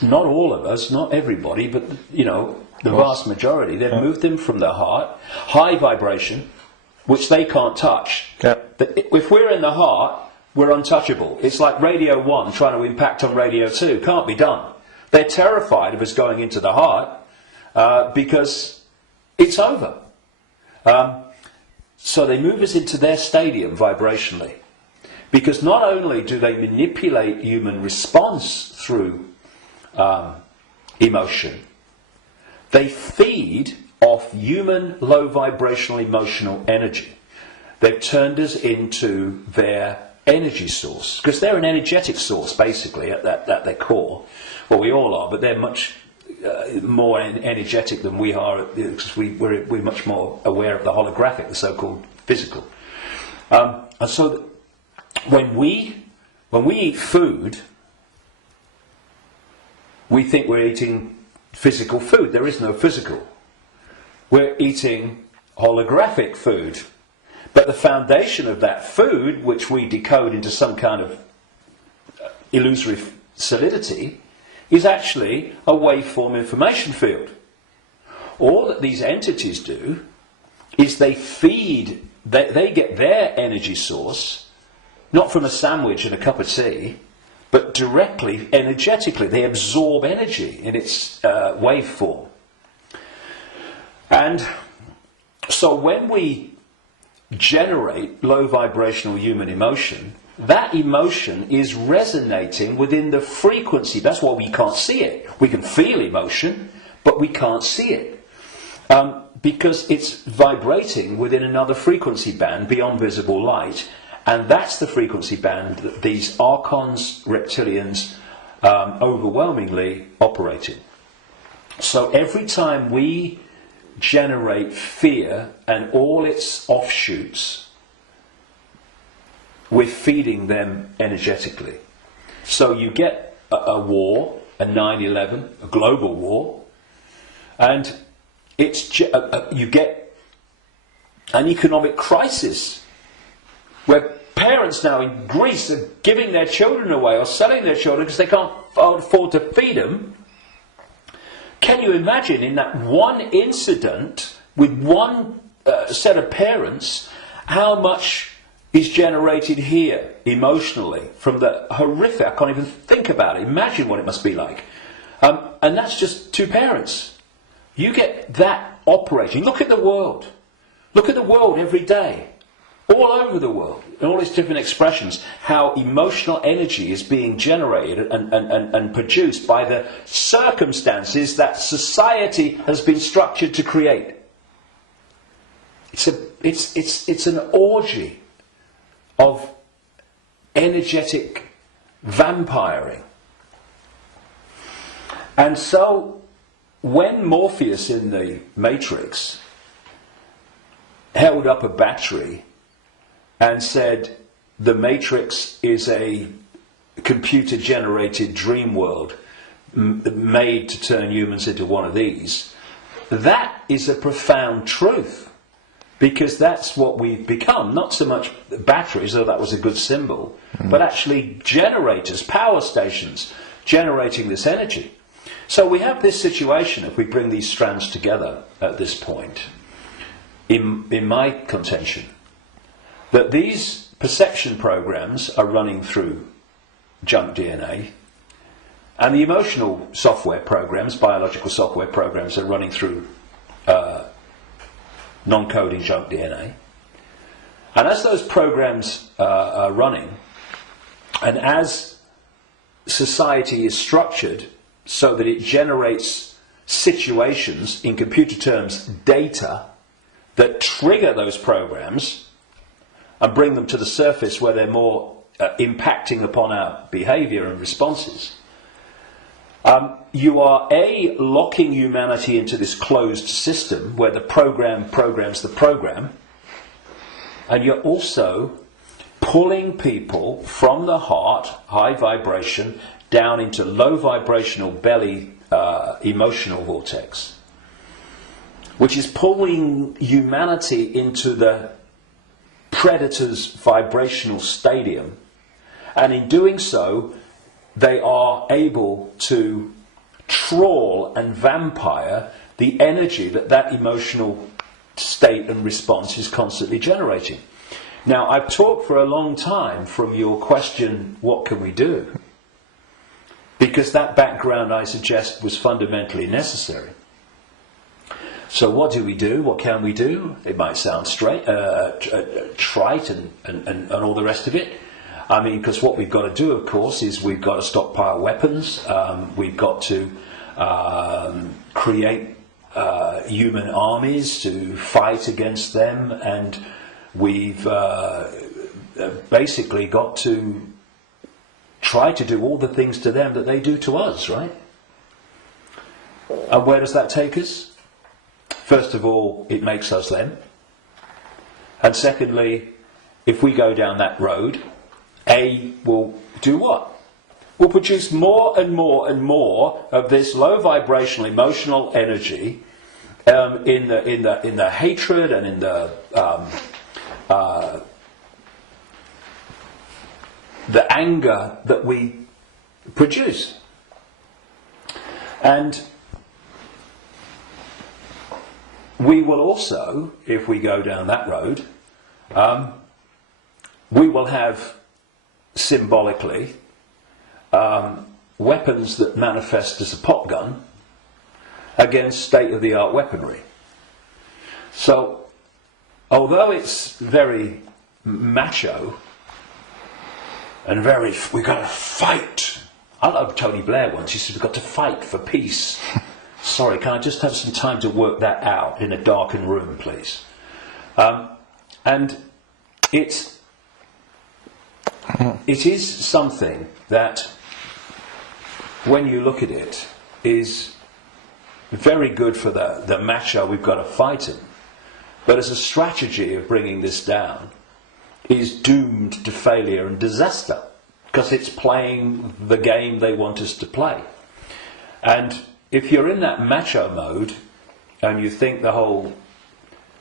not all of us, not everybody, but, the vast majority, they've moved them from the heart, high vibration, which they can't touch. Yeah. If we're in the heart, we're untouchable. It's like Radio 1 trying to impact on Radio 2. Can't be done. They're terrified of us going into the heart because it's over. So they move us into their stadium vibrationally. Because not only do they manipulate human response through emotion, they feed off human low vibrational emotional energy. They've turned us into their energy source, because they're an energetic source basically at their core. Well, we all are, but they're much more energetic than we are, because we're much more aware of the holographic, the so-called physical. And so when we eat food, we think we're eating physical food. There is no physical. We're eating holographic food. But the foundation of that food, which we decode into some kind of illusory solidity, is actually a waveform information field. All that these entities do is they feed, they get their energy source, not from a sandwich and a cup of tea, but directly, energetically. They absorb energy in its waveform. And so when we generate low vibrational human emotion, that emotion is resonating within the frequency. That's why we can't see it. We can feel emotion, but we can't see it. Because it's vibrating within another frequency band beyond visible light. And that's the frequency band that these archons, reptilians, overwhelmingly operate in. So every time we generate fear and all its offshoots, we're feeding them energetically. So you get a war, a 9/11, a global war, and you get an economic crisis where parents now in Greece are giving their children away or selling their children because they can't afford to feed them. Can you imagine in that one incident with one set of parents how much is generated here emotionally from the horrific? I can't even think about it. Imagine what it must be like. And that's just two parents. You get that operating. Look at the world. Look at the world every day. All over the world, in all its different expressions, how emotional energy is being generated and produced by the circumstances that society has been structured to create. It's an orgy of energetic vampiring. And so, when Morpheus in the Matrix held up a battery and said, the Matrix is a computer-generated dream world made to turn humans into one of these, that is a profound truth, because that's what we've become. Not so much batteries, though that was a good symbol, but actually generators, power stations, generating this energy. So we have this situation, if we bring these strands together at this point, in my contention, that these perception programs are running through junk DNA, and the emotional software programs, biological software programs, are running through non-coding junk DNA. And as those programs are running, and as society is structured so that it generates situations, in computer terms, data, that trigger those programs and bring them to the surface where they're more impacting upon our behaviour and responses, you are locking humanity into this closed system where the program programs the program, and you're also pulling people from the heart, high vibration, down into low vibrational belly emotional vortex, which is pulling humanity into the predator's vibrational stadium, and in doing so they are able to trawl and vampire the energy that emotional state and response is constantly generating. Now, I've talked for a long time from your question, what can we do? Because that background, I suggest, was fundamentally necessary. So what do we do? What can we do? It might sound trite and all the rest of it. I mean, because what we've got to do, of course, is we've got to stockpile weapons. We've got to create human armies to fight against them, and we've basically got to try to do all the things to them that they do to us, right? And where does that take us? First of all, it makes us them. And secondly, if we go down that road, will do what? Will produce more and more and more of this low vibrational emotional energy in the hatred and in the anger that we produce. And we will also, if we go down that road, we will have symbolically weapons that manifest as a pop gun against state-of-the-art weaponry. So, although it's very macho and very, we've got to fight. I love Tony Blair once, he said, we've got to fight for peace. Sorry, can I just have some time to work that out in a darkened room, please? And it is something that, when you look at it, is very good for the macho we've got to fight him. But as a strategy of bringing this down, is doomed to failure and disaster. because it's playing the game they want us to play. And if you're in that macho mode and you think the whole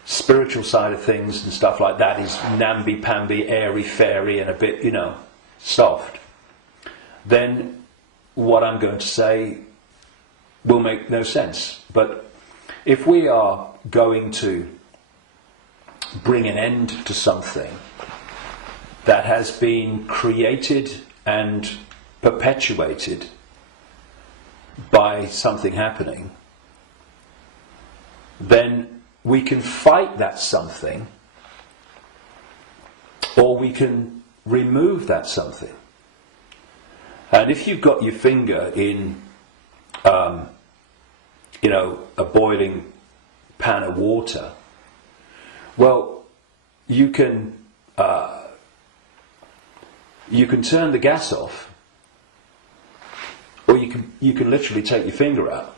spiritual side of things and stuff like that is namby-pamby, airy-fairy and a bit, soft, then what I'm going to say will make no sense. But if we are going to bring an end to something that has been created and perpetuated by something happening, then we can fight that something, or we can remove that something. And if you've got your finger in, a boiling pan of water, well, you can turn the gas off, or you can literally take your finger out.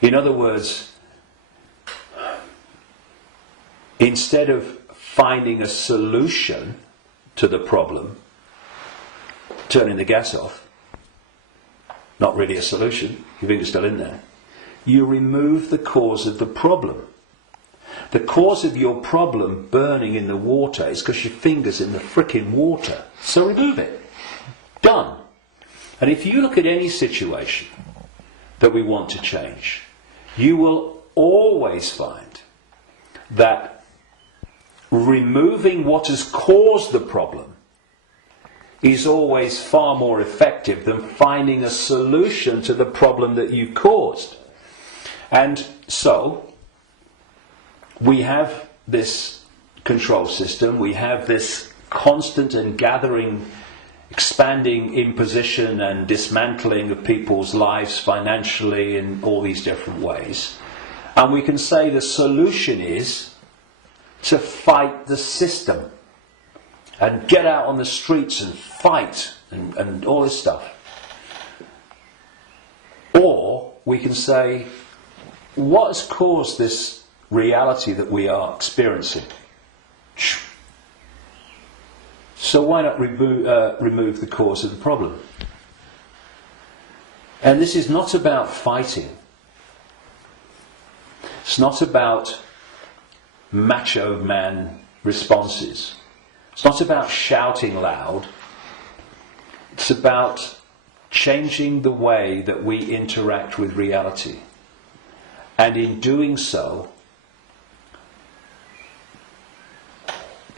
In other words, instead of finding a solution to the problem, turning the gas off, not really a solution, your finger's still in there, you remove the cause of the problem. The cause of your problem burning in the water is because your finger's in the frickin' water. So remove it. Done. And if you look at any situation that we want to change, you will always find that removing what has caused the problem is always far more effective than finding a solution to the problem that you caused. And so we have this control system, we have this constant and gathering, expanding imposition and dismantling of people's lives financially in all these different ways. And we can say the solution is to fight the system and get out on the streets and fight and all this stuff. Or we can say, what has caused this reality that we are experiencing? So why not remove the cause of the problem? And this is not about fighting. It's not about macho man responses. It's not about shouting loud. It's about changing the way that we interact with reality. And in doing so,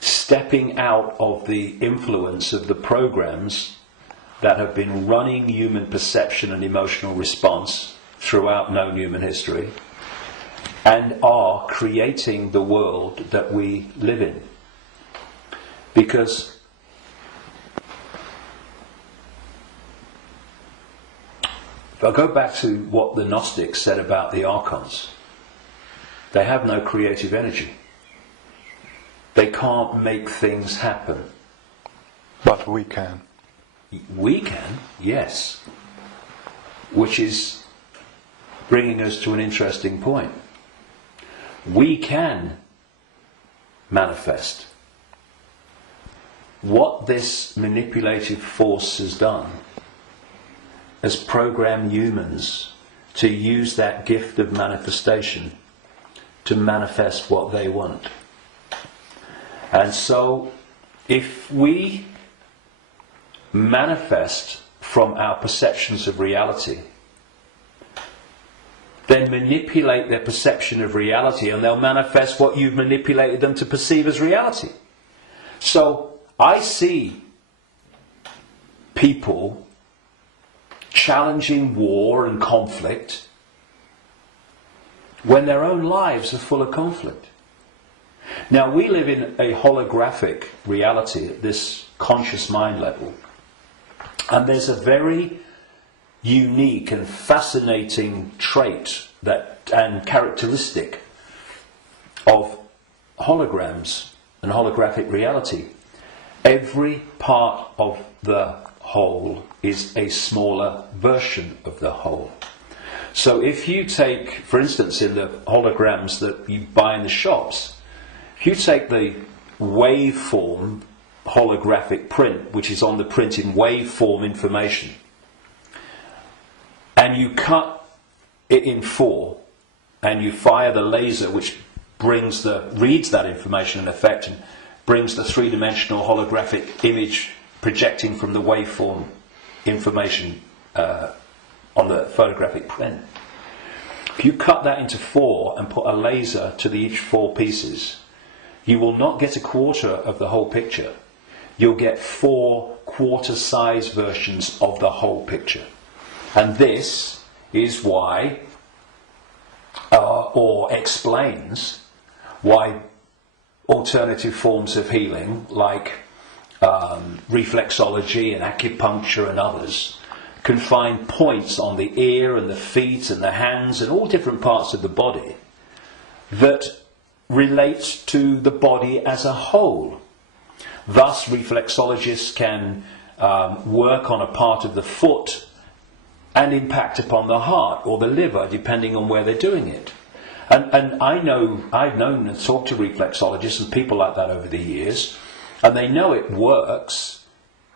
stepping out of the influence of the programs that have been running human perception and emotional response throughout known human history, and are creating the world that we live in. Because if I go back to what the Gnostics said about the archons, they have no creative energy. They can't make things happen. But we can. We can, yes. Which is bringing us to an interesting point. We can manifest. What this manipulative force has done has programmed humans to use that gift of manifestation to manifest what they want. And so, if we manifest from our perceptions of reality, then manipulate their perception of reality, and they'll manifest what you've manipulated them to perceive as reality. So, I see people challenging war and conflict when their own lives are full of conflict. Now, we live in a holographic reality at this conscious mind level, and there's a very unique and fascinating trait and characteristic of holograms and holographic reality. Every part of the whole is a smaller version of the whole. So if you take, for instance, in the holograms that you buy in the shops, if you take the waveform holographic print, which is on the print in waveform information, and you cut it in 4, and you fire the laser, which reads that information in effect and brings the 3-dimensional holographic image projecting from the waveform information on the photographic print. If you cut that into 4 and put a laser to each 4 pieces, you will not get a quarter of the whole picture. You'll get 4 quarter-size versions of the whole picture. And this is why, or explains why alternative forms of healing, like reflexology and acupuncture and others, can find points on the ear and the feet and the hands and all different parts of the body that relate to the body as a whole. Thus, reflexologists can work on a part of the foot and impact upon the heart or the liver, depending on where they're doing it. And I've known and talked to reflexologists and people like that over the years, and they know it works,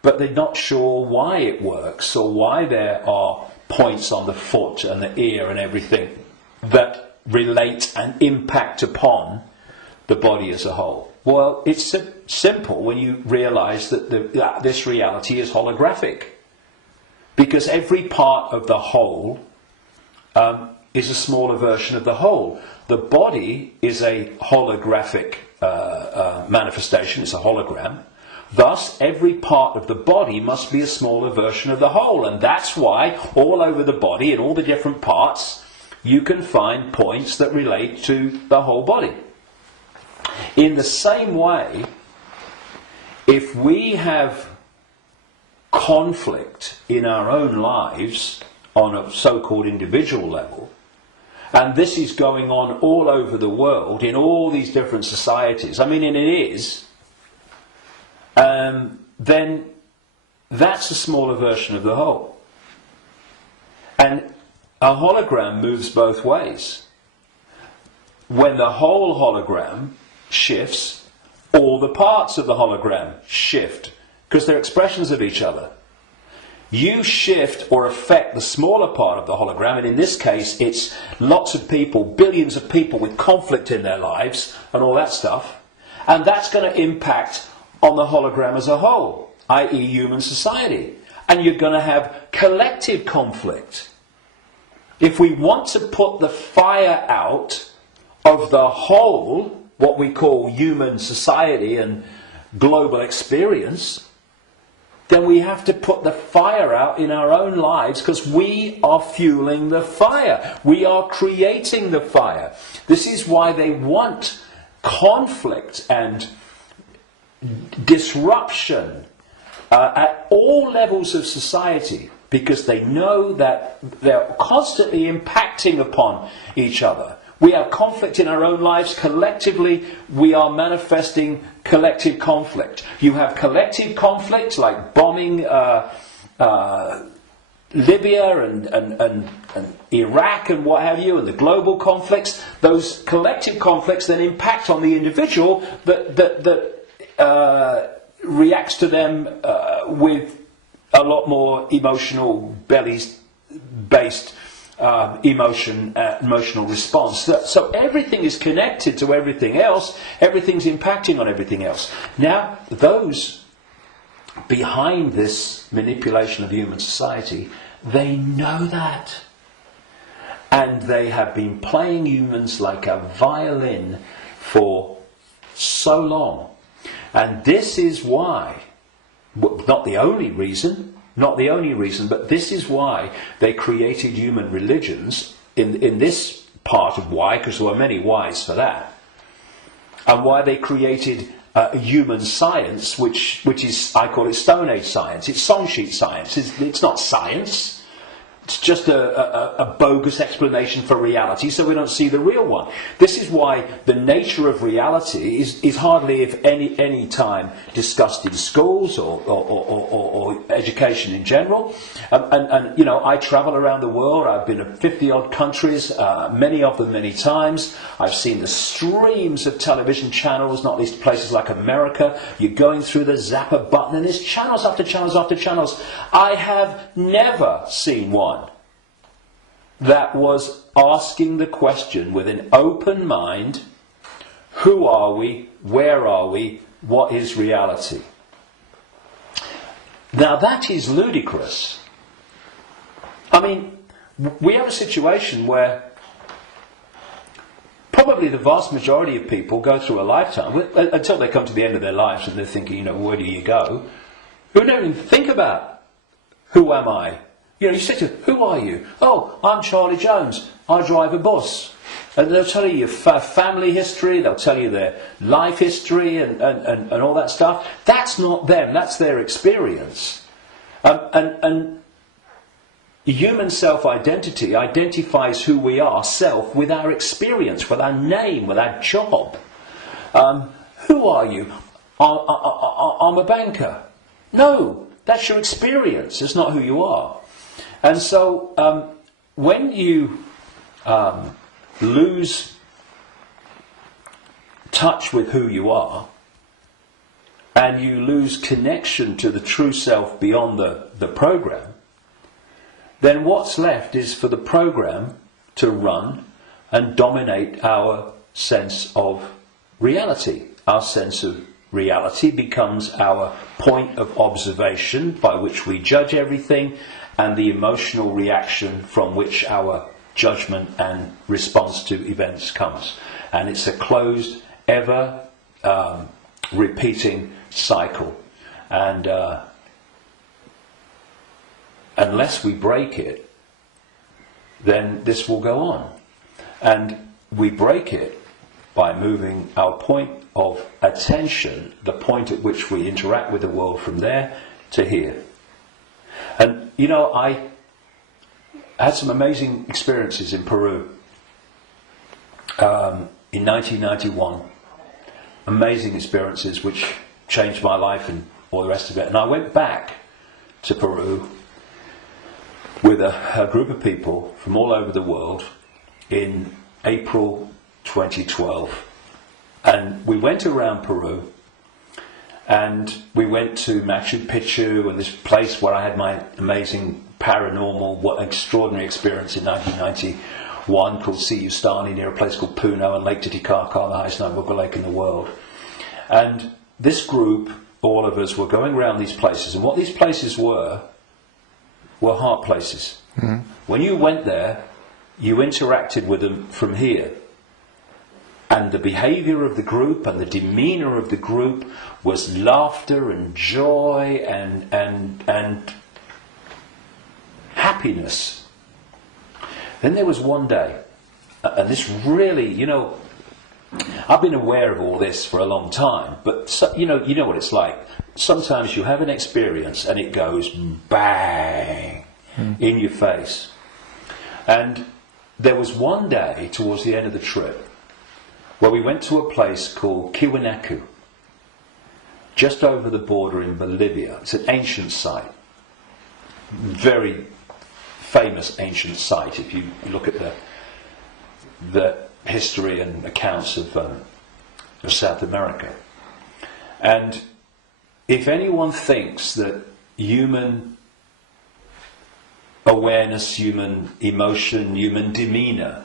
but they're not sure why it works or why there are points on the foot and the ear and everything that relate and impact upon the body as a whole. Well, it's simple when you realise that this reality is holographic, because every part of the whole is a smaller version of the whole. The body is a holographic manifestation, it's a hologram. Thus, every part of the body must be a smaller version of the whole, and that's why all over the body, in all the different parts, you can find points that relate to the whole body. In the same way, if we have conflict in our own lives on a so-called individual level, and this is going on all over the world in all these different societies, and it is, then that's a smaller version of the whole. And a hologram moves both ways. When the whole hologram shifts, all the parts of the hologram shift, because they're expressions of each other. You shift or affect the smaller part of the hologram, and in this case it's lots of people, billions of people with conflict in their lives and all that stuff, and that's going to impact on the hologram as a whole, i.e. human society. And you're going to have collective conflict. If we want to put the fire out of the whole, what we call human society and global experience, then we have to put the fire out in our own lives, because we are fueling the fire. We are creating the fire. This is why they want conflict and disruption at all levels of society, because they know that they're constantly impacting upon each other. We have conflict in our own lives. Collectively, we are manifesting collective conflict. You have collective conflict like bombing Libya and Iraq and what have you, and the global conflicts. Those collective conflicts then impact on the individual that reacts to them with a lot more emotional, belly-based emotional response. So everything is connected to everything else. Everything's impacting on everything else. Now, those behind this manipulation of human society, they know that. And they have been playing humans like a violin for so long. And this is why, not the only reason, but this is why they created human religions in this part of why, because there were many whys for that, and why they created human science, which is, I call it Stone Age science. It's song sheet science. It's not science. it's just a bogus explanation for reality, so we don't see the real one. This is why the nature of reality is hardly, if any time, discussed in schools or education in general. And you know, I travel around the world. I've been to 50-odd countries, many of them many times. I've seen the streams of television channels, not least places like America. You're going through the zapper button, and there's channels after channels after channels. I have never seen one that was asking the question with an open mind: who are we? Where are we? What is reality? Now that is ludicrous. I mean, we have a situation where probably the vast majority of people go through a lifetime, until they come to the end of their lives and they're thinking, you know, where do you go? Who don't even think about, who am I? You know, you say to them, who are you? Oh, I'm Charlie Jones. I drive a bus. And they'll tell you your family history, they'll tell you their life history and all that stuff. That's not them, that's their experience. And human self-identity identifies who we are, self, with our experience, with our name, with our job. Who are you? I'm a banker. No, that's your experience, it's not who you are. And so when you lose touch with who you are, and you lose connection to the true self beyond the program, then what's left is for the program to run and dominate our sense of reality. Our sense of reality becomes our point of observation by which we judge everything, and the emotional reaction from which our judgment and response to events comes. And it's a closed, ever repeating cycle. And unless we break it, then this will go on. And we break it by moving our point of attention, the point at which we interact with the world, from there to here. And you know, I had some amazing experiences in Peru in 1991. Amazing experiences which changed my life and all the rest of it. And I went back to Peru with a group of people from all over the world in April 2012. And we went around Peru, and we went to Machu Picchu and this place where I had my amazing paranormal, what extraordinary experience in 1991 called Siyustani, near a place called Puno, and Lake Titicaca, the highest known rubber lake in the world. And this group, all of us, were going around these places, and what these places were heart places. Mm-hmm. When you went there, you interacted with them from here. And the behaviour of the group and the demeanour of the group was laughter and joy and happiness. Then there was one day, and this really, you know, I've been aware of all this for a long time, but you know what it's like. Sometimes you have an experience and it goes bang in your face. And there was one day towards the end of the trip where we went to a place called Kiwanaku, just over the border in Bolivia. It's an ancient site, very famous ancient site if you look at the history and accounts of South America. And if anyone thinks that human awareness, human emotion, human demeanour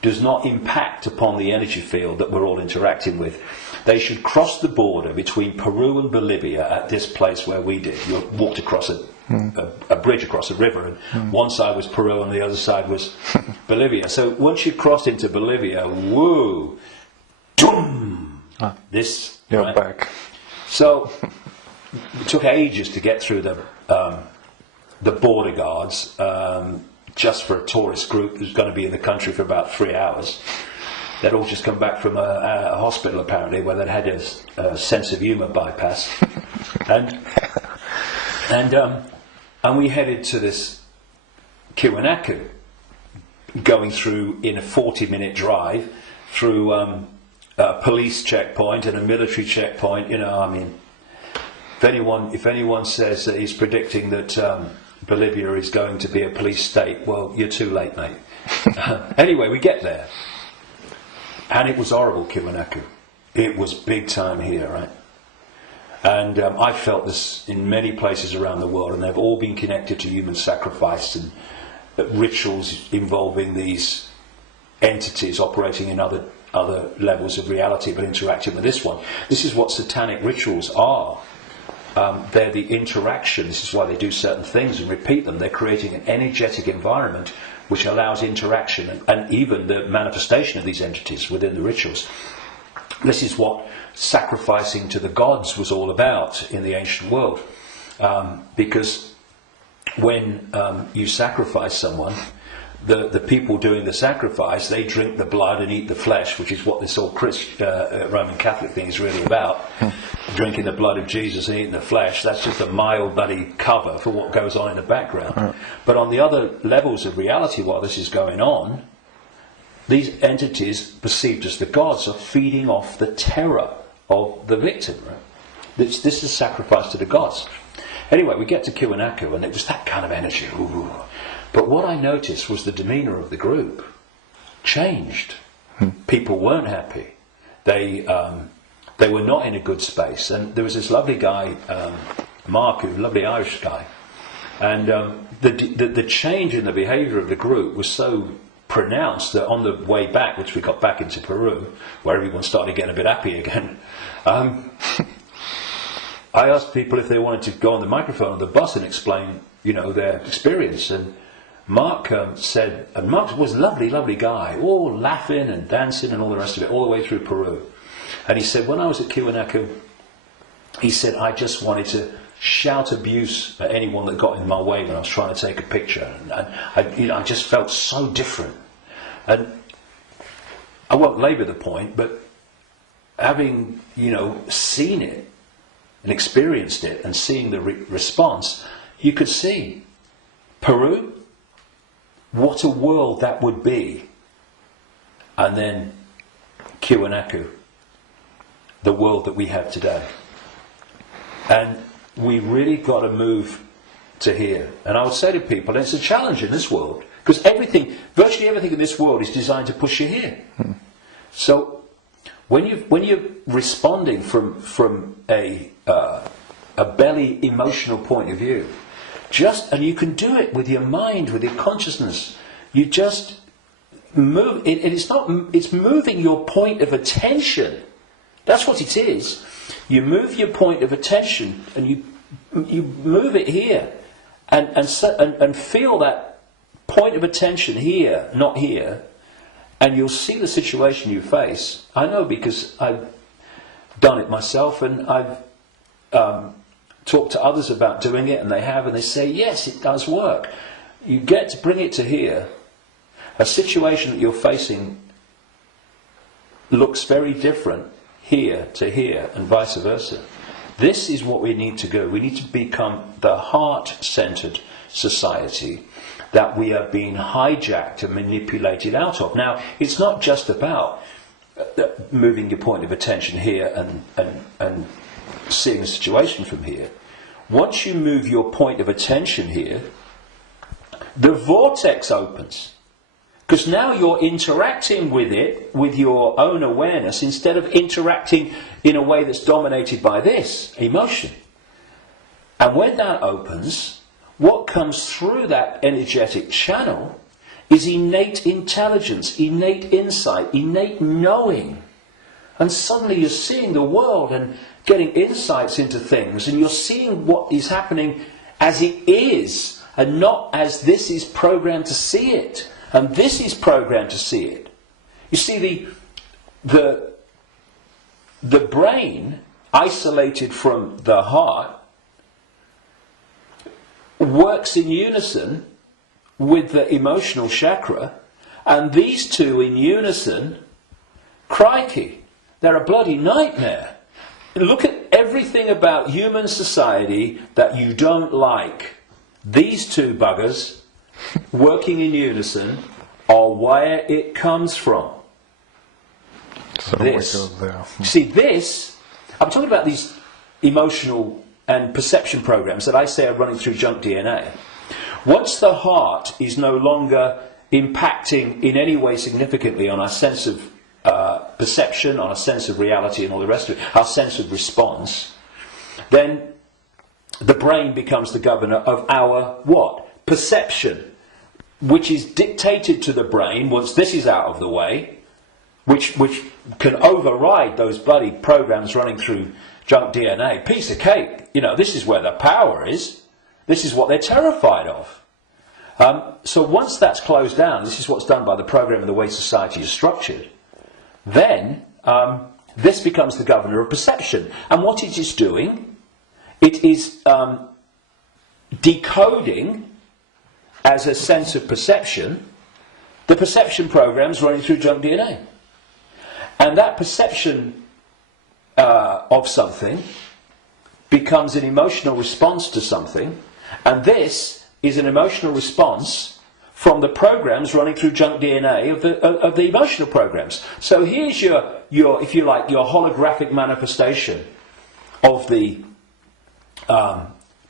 does not impact upon the energy field that we're all interacting with, they should cross the border between Peru and Bolivia at this place where we did. You walked across a bridge across a river, and one side was Peru and the other side was Bolivia. So once you crossed into Bolivia, woo, boom, this, you're right? back. So it took ages to get through the border guards, just for a tourist group who's going to be in the country for about 3 hours. They'd all just come back from a hospital, apparently, where they'd had a sense of humour bypass. And we headed to this Kiwanaku, going through in a 40-minute drive through a police checkpoint and a military checkpoint. You know, I mean, if anyone says that he's predicting that Bolivia is going to be a police state, well, you're too late, mate. Anyway, we get there, and it was horrible, Kiwanaku. It was big time here, right? And I felt this in many places around the world, and they've all been connected to human sacrifice and rituals involving these entities operating in other levels of reality, but interacting with this one. This is what satanic rituals are. They're the interaction. This is why they do certain things and repeat them. They're creating an energetic environment which allows interaction and even the manifestation of these entities within the rituals. This is what sacrificing to the gods was all about in the ancient world. Because when you sacrifice someone, the people doing the sacrifice, they drink the blood and eat the flesh, which is what this whole Roman Catholic thing is really about. Drinking the blood of Jesus and eating the flesh, that's just a mild bloody cover for what goes on in the background. But on the other levels of reality, while this is going on, these entities, perceived as the gods, are feeding off the terror of the victim. Right? This is sacrifice to the gods. Anyway, we get to Kiwanaku, and it was that kind of energy. Ooh. But what I noticed was the demeanour of the group changed. People weren't happy. They were not in a good space. And there was this lovely guy, Mark, a lovely Irish guy, and the change in the behaviour of the group was so pronounced that on the way back, which we got back into Peru, where everyone started getting a bit happy again, I asked people if they wanted to go on the microphone on the bus and explain, you know, their experience. And Mark said, and Mark was a lovely, lovely guy, all laughing and dancing and all the rest of it, all the way through Peru. And he said, when I was at Kiwanaku, he said, I just wanted to shout abuse at anyone that got in my way when I was trying to take a picture. And I just felt so different. And I won't labour the point, but having, seen it and experienced it and seeing the response, you could see Peru, what a world that would be. And then Kiwanaku, the world that we have today. And we really got to move to here. And I would say to people, it's a challenge in this world, because virtually everything in this world is designed to push you here. So when you're responding from a belly emotional point of view, and you can do it with your mind, with your consciousness, you just move. It's moving your point of attention. That's what it is. You move your point of attention, and you move it here, and feel that point of attention here, not here, and you'll see the situation you face. I know, because I've done it myself, and I've talked to others about doing it, and they have, and they say, yes, it does work. You get to bring it to here. A situation that you're facing looks very different here to here, and vice versa. This is what we need to do. We need to become the heart-centered society that we are being hijacked and manipulated out of. Now, it's not just about moving your point of attention here and seeing the situation from here. Once you move your point of attention here, the vortex opens. Because now you're interacting with it, with your own awareness, instead of interacting in a way that's dominated by this emotion. And when that opens, what comes through that energetic channel is innate intelligence, innate insight, innate knowing. And suddenly you're seeing the world and getting insights into things, and you're seeing what is happening as it is, and not as this is programmed to see it. And this is programmed to see it. You see, the brain, isolated from the heart, works in unison with the emotional chakra, and these two in unison, crikey, they're a bloody nightmare. Look at everything about human society that you don't like. These two buggers working in unison are where it comes from. So This. we go there. See, this, I'm talking about these emotional and perception programs that I say are running through junk DNA. Once the heart is no longer impacting in any way significantly on our sense of perception, on our sense of reality and all the rest of it, our sense of response, then the brain becomes the governor of our what? Perception, which is dictated to the brain once this is out of the way, which can override those bloody programs running through junk DNA. Piece of cake. You know, this is where the power is. This is what they're terrified of. So once that's closed down, this is what's done by the program and the way society is structured, then this becomes the governor of perception. And what it is doing, it is decoding as a sense of perception the perception programs running through junk DNA. And that perception of something becomes an emotional response to something, and this is an emotional response from the programs running through junk DNA of the emotional programs. So here's your, if you like, your holographic manifestation of the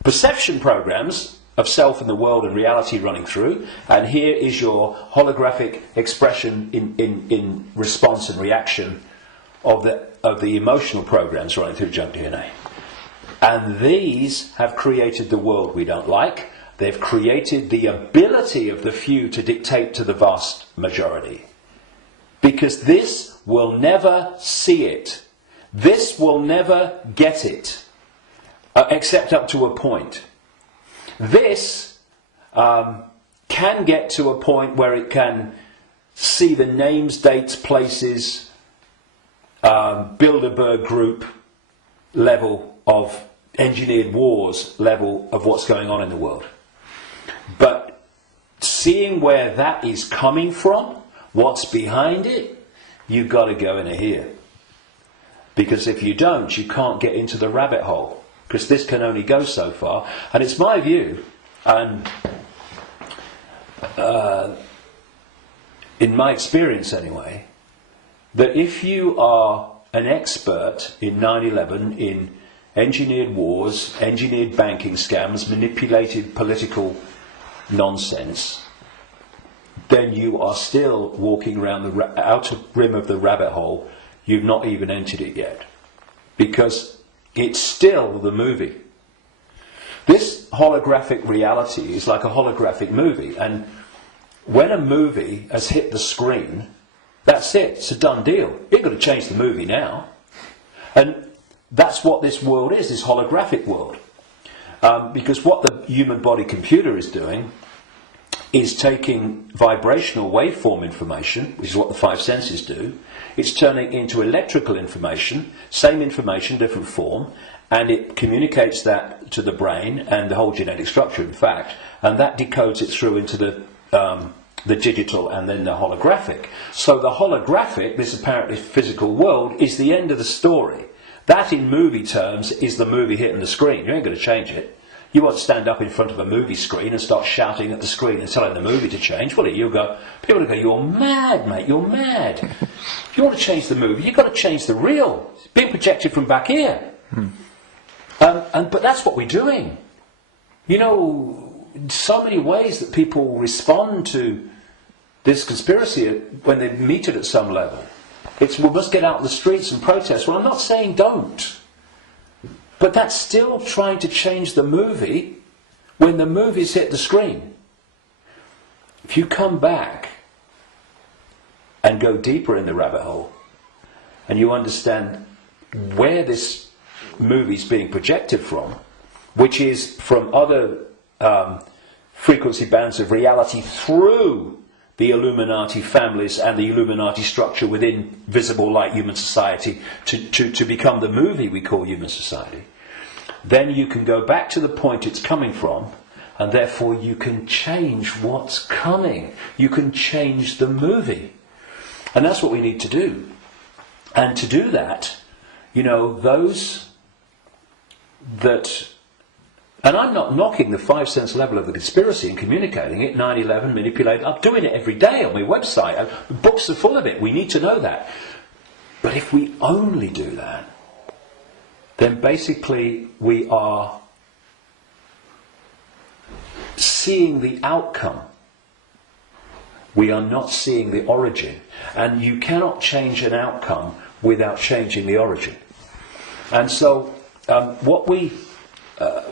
perception programs of self and the world and reality running through, and here is your holographic expression in response and reaction of the emotional programs running through junk DNA. And these have created the world we don't like. They've created the ability of the few to dictate to the vast majority. Because this will never see it. This will never get it. Except up to a point. This can get to a point where it can see the names, dates, places, Bilderberg group level of engineered wars level of what's going on in the world. But seeing where that is coming from, what's behind it, you've got to go into here. Because if you don't, you can't get into the rabbit hole. Because this can only go so far. And it's my view, and in my experience anyway, that if you are an expert in 9/11, in engineered wars, engineered banking scams, manipulated political nonsense, then you are still walking around the outer rim of the rabbit hole. You've not even entered it yet. Because it's still the movie. This holographic reality is like a holographic movie. And when a movie has hit the screen, that's it. It's a done deal. You've got to change the movie now. And that's what this world is, this holographic world. Because what the human body computer is doing is taking vibrational waveform information, which is what the five senses do. It's turning into electrical information, same information, different form, and it communicates that to the brain and the whole genetic structure, in fact, and that decodes it through into the digital and then the holographic. So the holographic, this apparently physical world, is the end of the story. That, in movie terms, is the movie hitting the screen. You ain't going to change it. You won't stand up in front of a movie screen and start shouting at the screen and telling the movie to change, will you? People will go, you're mad, mate, you're mad. If you want to change the movie, you've got to change the reel. It's being projected from back here. But that's what we're doing. You know, so many ways that people respond to this conspiracy when they meet it at some level. It's, we must get out in the streets and protest. Well, I'm not saying don't. But that's still trying to change the movie when the movie's hit the screen. If you come back and go deeper in the rabbit hole, and you understand where this movie's being projected from, which is from other frequency bands of reality through the Illuminati families and the Illuminati structure within visible light human society to become the movie we call human society, then you can go back to the point it's coming from, and therefore you can change what's coming. You can change the movie. And that's what we need to do. And to do that, you know, those that And I'm not knocking the 5 sense level of the conspiracy and communicating it, 9/11, manipulating. I'm doing it every day on my website. Books are full of it. We need to know that. But if we only do that, then basically we are seeing the outcome. We are not seeing the origin. And you cannot change an outcome without changing the origin. And so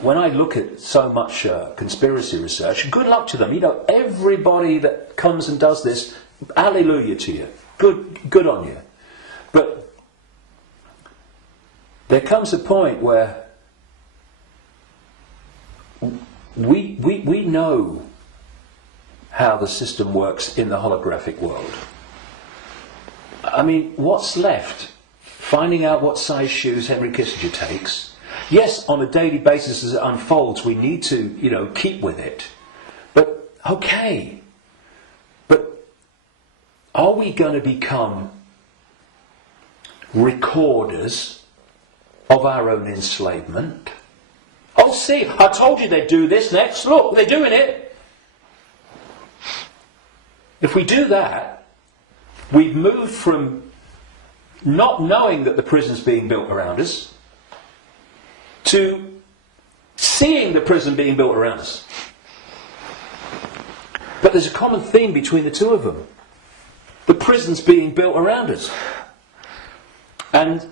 when I look at so much conspiracy research, good luck to them. You know, everybody that comes and does this, hallelujah to you. Good on you. But there comes a point where we know how the system works in the holographic world. I mean, what's left? Finding out what size shoes Henry Kissinger takes. Yes, on a daily basis as it unfolds, we need to, keep with it. But, okay. But are we going to become recorders of our own enslavement? Oh, see, I told you they'd do this next. Look, they're doing it. If we do that, we've moved from not knowing that the prison's being built around us to seeing the prison being built around us. But there's a common theme between the two of them. The prison's being built around us. And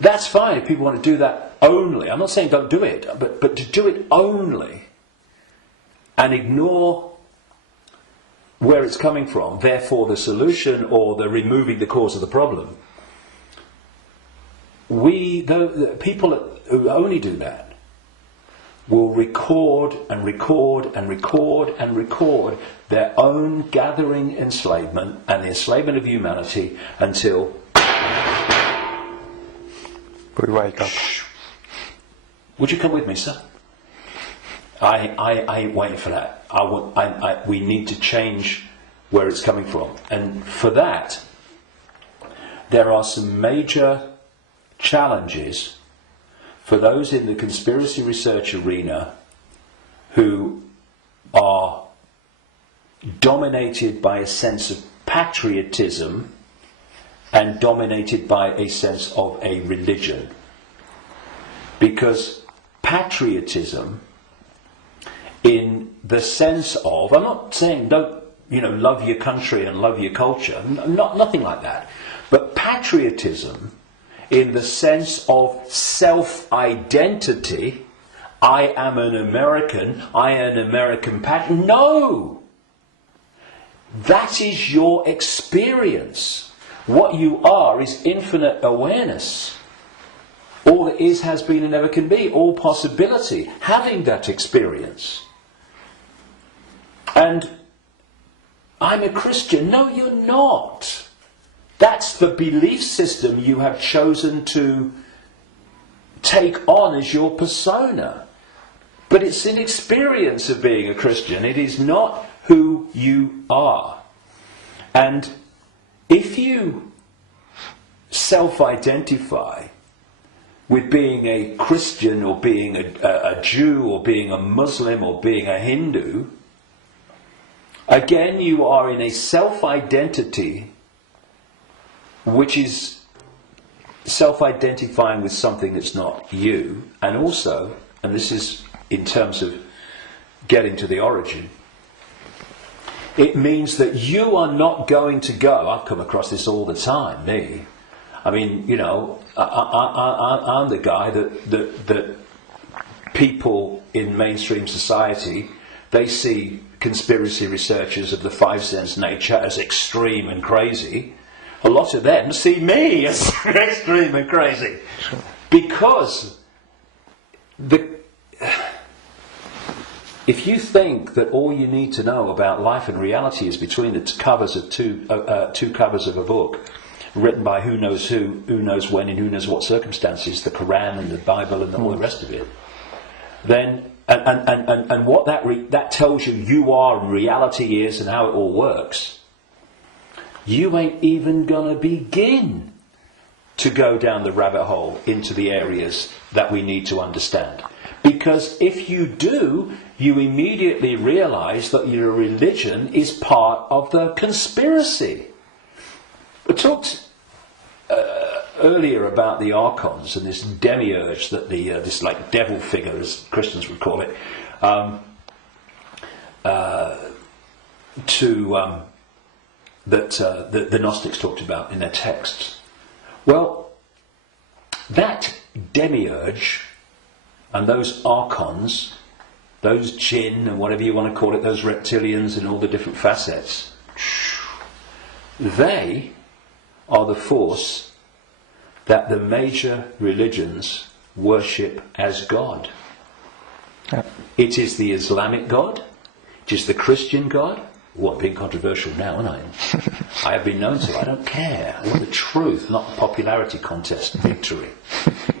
that's fine if people want to do that only. I'm not saying don't do it, but to do it only and ignore where it's coming from, therefore the solution or the removing the cause of the problem. The people who only do that will record and record and record and record their own gathering enslavement and the enslavement of humanity until we wake up. Would you come with me, sir? I ain't waiting for that. We need to change where it's coming from. And for that, there are some major challenges for those in the conspiracy research arena who are dominated by a sense of patriotism and dominated by a sense of a religion. Because patriotism, in the sense of, I'm not saying don't, love your country and love your culture, nothing like that. But patriotism, in the sense of self-identity, I am an American, I am an American patriot. No! That is your experience. What you are is infinite awareness. All that is, has been, and never can be. All possibility. Having that experience. And I'm a Christian. No, you're not. That's the belief system you have chosen to take on as your persona. But it's an experience of being a Christian. It is not who you are. And if you self-identify with being a Christian or being a Jew or being a Muslim or being a Hindu, again you are in a self-identity which is self-identifying with something that's not you, and also, and this is in terms of getting to the origin, it means that you are not going to go, I've come across this all the time, me. I mean, I'm the guy that people in mainstream society, they see conspiracy researchers of the 5 sense nature as extreme and crazy. A lot of them see me as extreme and crazy. Because if you think that all you need to know about life and reality is between the covers of two covers of a book written by who knows who knows when, and who knows what circumstances, the Quran and the Bible and all the rest of it, then and what that tells you are and reality is and how it all works, you ain't even gonna begin to to go down the rabbit hole into the areas that we need to understand. Because if you do, you immediately realize that your religion is part of the conspiracy. We talked earlier about the archons and this demiurge that this like devil figure, as Christians would call it, that the Gnostics talked about in their texts. Well, that demiurge and those archons, those jinn and whatever you want to call it, those reptilians and all the different facets, they are the force that the major religions worship as God. Yeah. It is the Islamic God, it is the Christian God. Well, I'm being controversial now, aren't I? I have been known to. I don't care. I want the truth, not the popularity contest victory.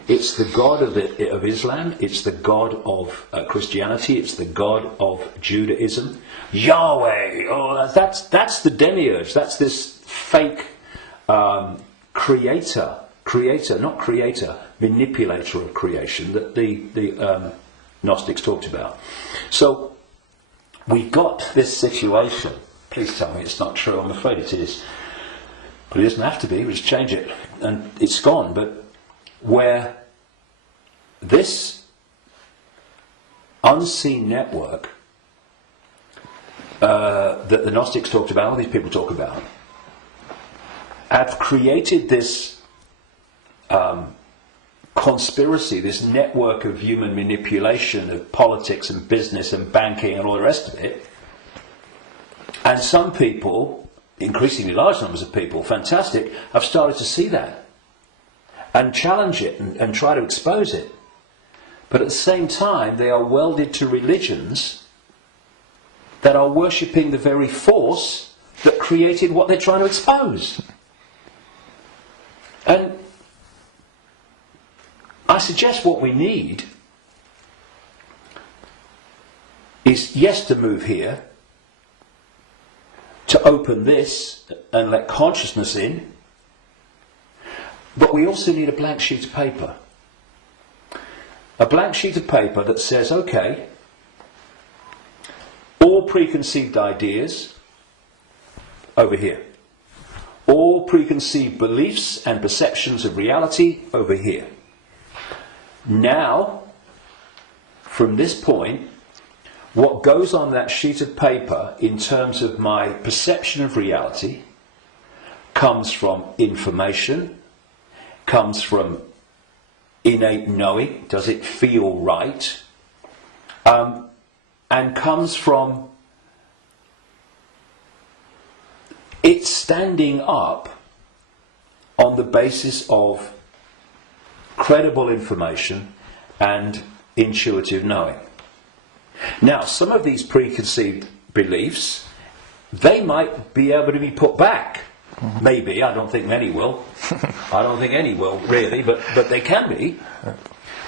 It's the God of Islam, it's the God of Christianity, it's the God of Judaism. Yahweh! Oh, that's the demiurge. That's this fake manipulator of creation that the Gnostics talked about. So we got this situation. Please tell me it's not true. I'm afraid it is. But it doesn't have to be. We just change it. And it's gone. But where this unseen network that the Gnostics talked about, all these people talk about, have created this conspiracy, this network of human manipulation of politics and business and banking and all the rest of it. And some people, increasingly large numbers of people, fantastic, have started to see that and challenge it and try to expose it. But at the same time, they are welded to religions that are worshipping the very force that created what they're trying to expose. And I suggest what we need is, yes, to move here, to open this and let consciousness in, but we also need a blank sheet of paper. A blank sheet of paper that says, okay, all preconceived ideas over here. All preconceived beliefs and perceptions of reality over here. Now, from this point, what goes on that sheet of paper in terms of my perception of reality comes from information, comes from innate knowing, does it feel right, and comes from it standing up on the basis of credible information and intuitive knowing. Now, some of these preconceived beliefs, they might be able to be put back. Maybe, I don't think many will. I don't think any will, really, but they can be.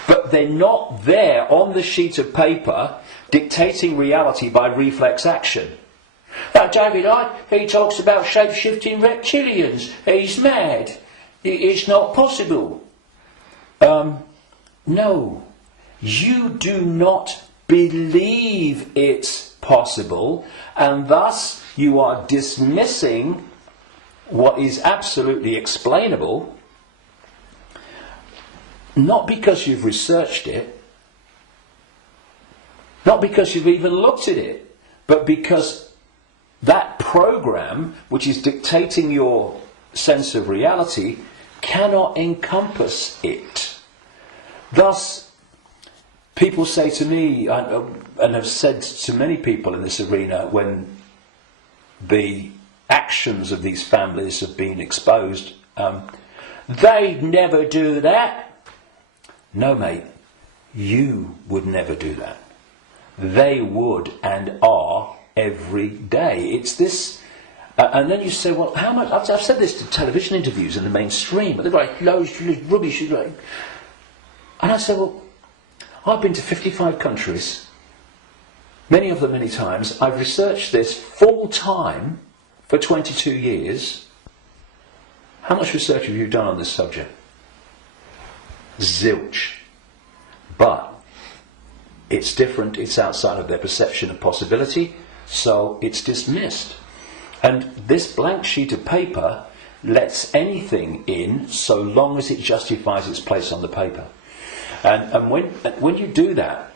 But they're not there on the sheet of paper dictating reality by reflex action. Now, David Icke, he talks about shape-shifting reptilians. He's mad. It's not possible. No, you do not believe it's possible, and thus you are dismissing what is absolutely explainable, not because you've researched it, not because you've even looked at it, but because that program, which is dictating your sense of reality, cannot encompass it. Thus, people say to me, and have said to many people in this arena, when the actions of these families have been exposed, they'd never do that. No, mate, you would never do that. They would and are every day. It's this. And then you say, well, how much? I've said this to television interviews in the mainstream, but they're like, loads of rubbish. And I say, well, I've been to 55 countries, many of them many times. I've researched this full time for 22 years. How much research have you done on this subject? Zilch. But it's different, it's outside of their perception of possibility, so it's dismissed. And this blank sheet of paper lets anything in so long as it justifies its place on the paper. And when you do that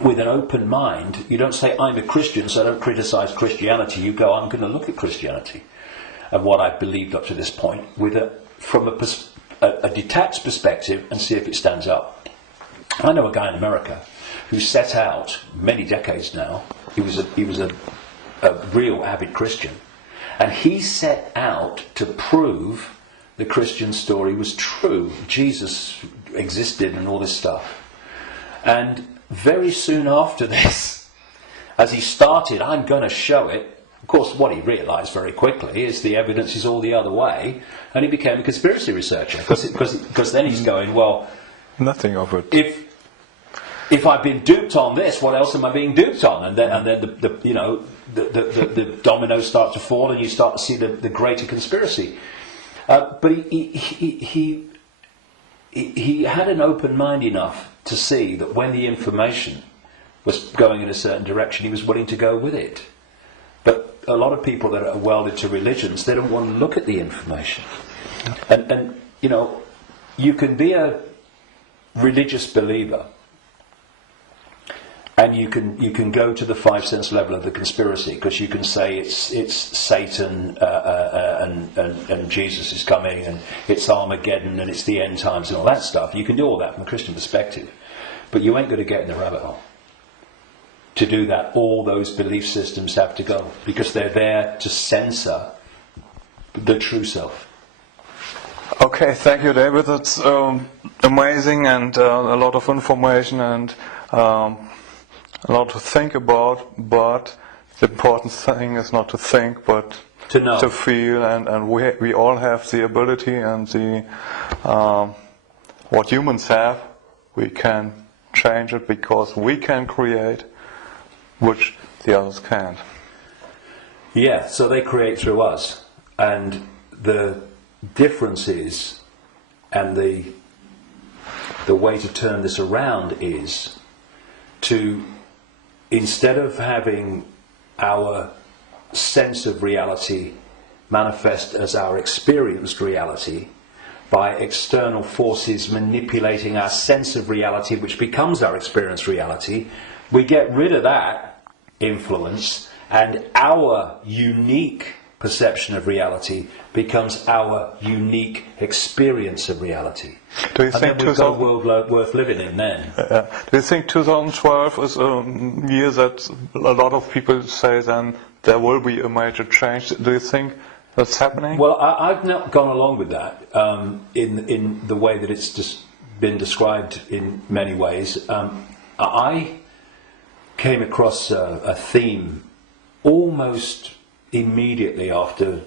with an open mind, you don't say, I'm a Christian, so I don't criticize Christianity. You go, I'm going to look at Christianity and what I've believed up to this point from a detached perspective and see if it stands up. I know a guy in America who set out, many decades now, he was a real avid Christian, and he set out to prove the Christian story was true. Jesus existed and all this stuff. And very soon after this, as he started, I'm going to show it, of course what he realised very quickly is the evidence is all the other way, and he became a conspiracy researcher, because then he's going, well, nothing of it. If I've been duped on this, what else am I being duped on? And then the dominoes start to fall, and you start to see the greater conspiracy. But he had an open mind enough to see that when the information was going in a certain direction, he was willing to go with it. But a lot of people that are welded to religions, they don't want to look at the information. And you can be a religious believer, and you can go to the 5 sense level of the conspiracy, because you can say it's Satan and Jesus is coming, and it's Armageddon, and it's the end times and all that stuff. You can do all that from a Christian perspective, but you ain't going to get in the rabbit hole. To do that, all those belief systems have to go, because they're there to censor the true self. Okay, thank you, David. That's amazing, and a lot of information, and a lot to think about. But the important thing is not to think, but to know, to feel, and we all have the ability and the what humans have. We can change it because we can create, which the others can't. Yeah, so they create through us, and the difference is, and the way to turn this around is to, instead of having our sense of reality manifest as our experienced reality by external forces manipulating our sense of reality, which becomes our experienced reality, we get rid of that influence, and our unique perception of reality becomes our unique experience of reality. Do you think then we've got a world worth living in then? Do you think 2012 is a year that a lot of people say then there will be a major change? Do you think that's happening? Well, I've not gone along with that in the way that it's just been described in many ways. I came across a theme almost immediately after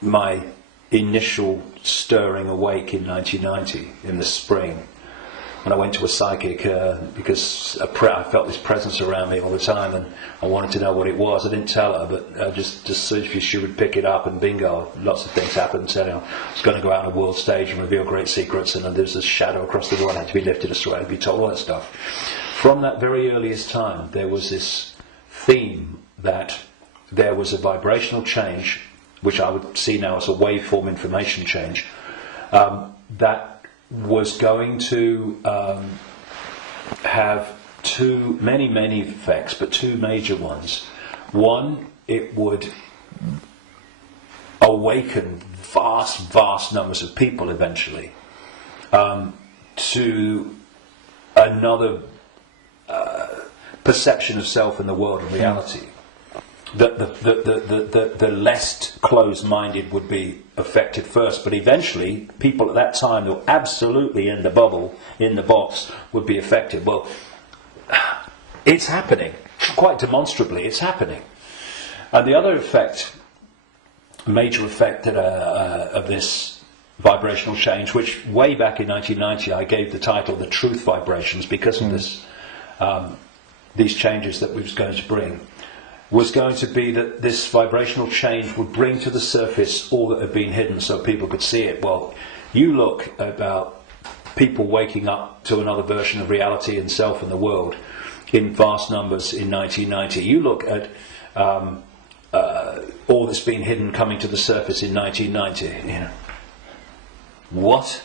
my initial stirring awake in 1990 in the spring, when I went to a psychic because I felt this presence around me all the time, and I wanted to know what it was. I didn't tell her, but just so if she would pick it up, and bingo, lots of things happened. So, I was going to go out on a world stage and reveal great secrets, and there's a shadow across the world had to be lifted, had to be told, all that stuff. From that very earliest time, there was this theme that there was a vibrational change, which I would see now as a waveform information change, that was going to have many effects, but two major ones. One, it would awaken vast numbers of people eventually to another perception of self in the world and reality. The less closed-minded would be affected first, but eventually people at that time who were absolutely in the bubble, in the box, would be affected. Well, it's happening. Quite demonstrably, it's happening. And the other effect, major effect of this vibrational change, which way back in 1990 I gave the title The Truth Vibrations because of this, these changes that we was going to bring, was going to be that this vibrational change would bring to the surface all that had been hidden so people could see it. Well, you look about people waking up to another version of reality and self and the world in vast numbers in 1990. You look at all that's been hidden coming to the surface in 1990. You know, what?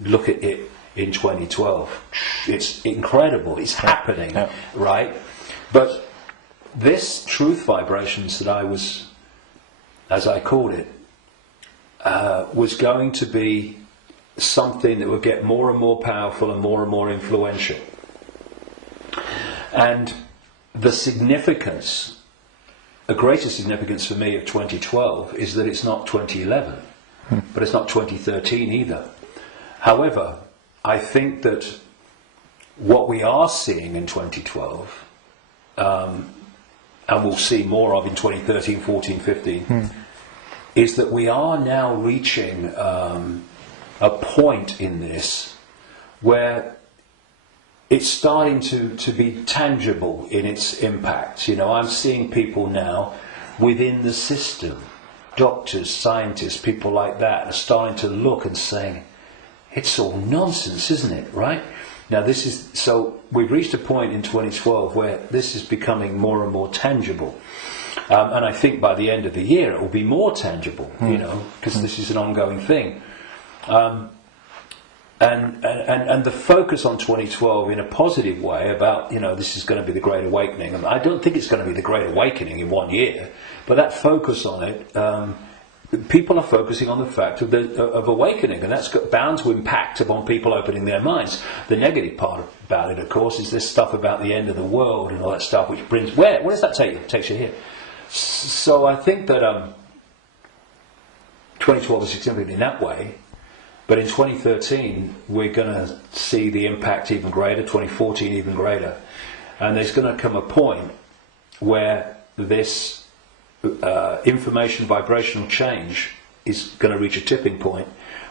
Look at it in 2012. It's incredible. It's happening, right? But this truth vibrations that I was, as I called it, was going to be something that would get more and more powerful and more influential. And the significance, the greatest significance for me of 2012 is that it's not 2011, but it's not 2013 either. However, I think that what we are seeing in 2012, and we'll see more of in 2013, 14, 15, is that we are now reaching a point in this where it's starting to be tangible in its impact. You know, I'm seeing people now within the system, doctors, scientists, people like that, are starting to look and saying, it's all nonsense, isn't it, right? Now this is, so we've reached a point in 2012 where this is becoming more and more tangible. And I think by the end of the year it will be more tangible, you know, because this is an ongoing thing. And the focus on 2012 in a positive way about, you know, this is going to be the Great Awakening. And I don't think it's going to be the Great Awakening in 1 year, but that focus on it, people are focusing on the fact of awakening, and that's bound to impact upon people opening their minds. The negative part about it, of course, is this stuff about the end of the world and all that stuff, which brings, where does that take you? It takes you here. So I think that 2012 is significant in that way. But in 2013, we're going to see the impact even greater, 2014 even greater. And there's going to come a point where this information vibrational change is going to reach a tipping point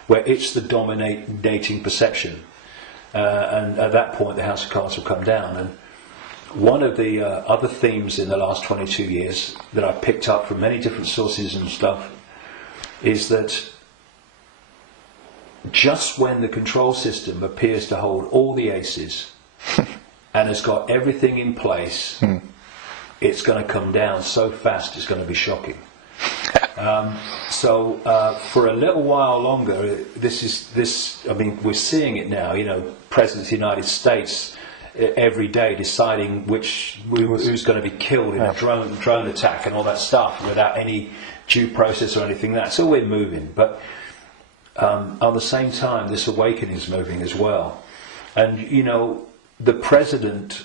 where it's the dominating perception. And at that point, the House of Cards will come down. And one of the other themes in the last 22 years that I've picked up from many different sources and stuff is that just when the control system appears to hold all the aces and has got everything in place, it's going to come down so fast it's going to be shocking. So for a little while longer, I mean, we're seeing it now, you know, President of the United States every day deciding who's going to be killed in a drone attack and all that stuff without any due process or anything like that. So we're moving, but at the same time, this awakening is moving as well. And, you know, the president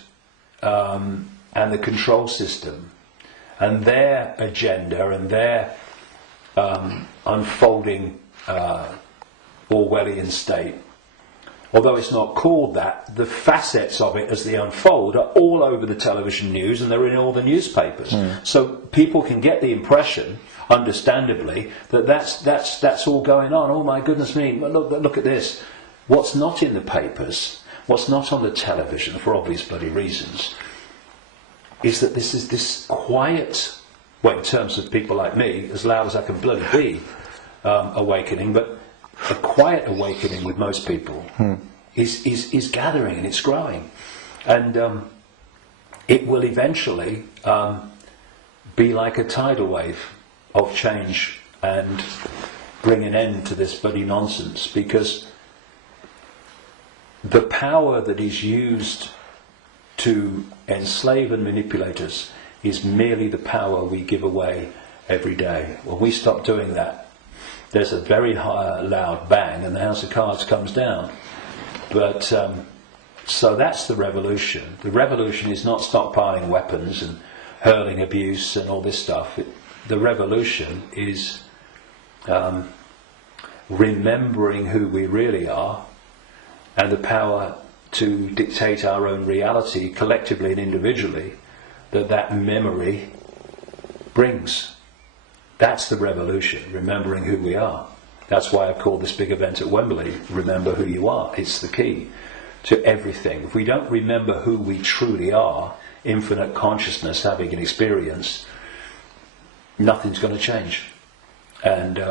and the control system and their agenda and their unfolding Orwellian state, although it's not called that, the facets of it as they unfold are all over the television news and they're in all the newspapers. So people can get the impression, understandably, that that's all going on. Oh my goodness me, look at this. What's not in the papers, what's not on the television, for obvious bloody reasons, is that this is this quiet, well, in terms of people like me, as loud as I can bloody be, awakening, but a quiet awakening with most people is gathering and it's growing. And it will eventually be like a tidal wave of change and bring an end to this bloody nonsense, because the power that is used to enslave and manipulate us is merely the power we give away every day. When we stop doing that, there's a very loud bang and the House of Cards comes down. But so that's the revolution. The revolution is not stockpiling weapons and hurling abuse and all this stuff. The revolution is remembering who we really are and the power to dictate our own reality collectively and individually that memory brings. That's the revolution, remembering who we are. That's why I've called this big event at Wembley, Remember Who You Are. It's the key to everything. If we don't remember who we truly are, infinite consciousness having an experience, nothing's going to change. And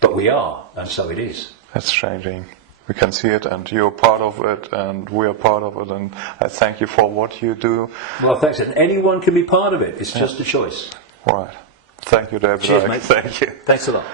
but we are, and so it is. That's changing. we can see it, and you're part of it, and we are part of it, and I thank you for what you do. Well, thanks. And anyone can be part of it. It's just a choice. Right. Thank you, David. Cheers, mate. Thank you. Thanks a lot.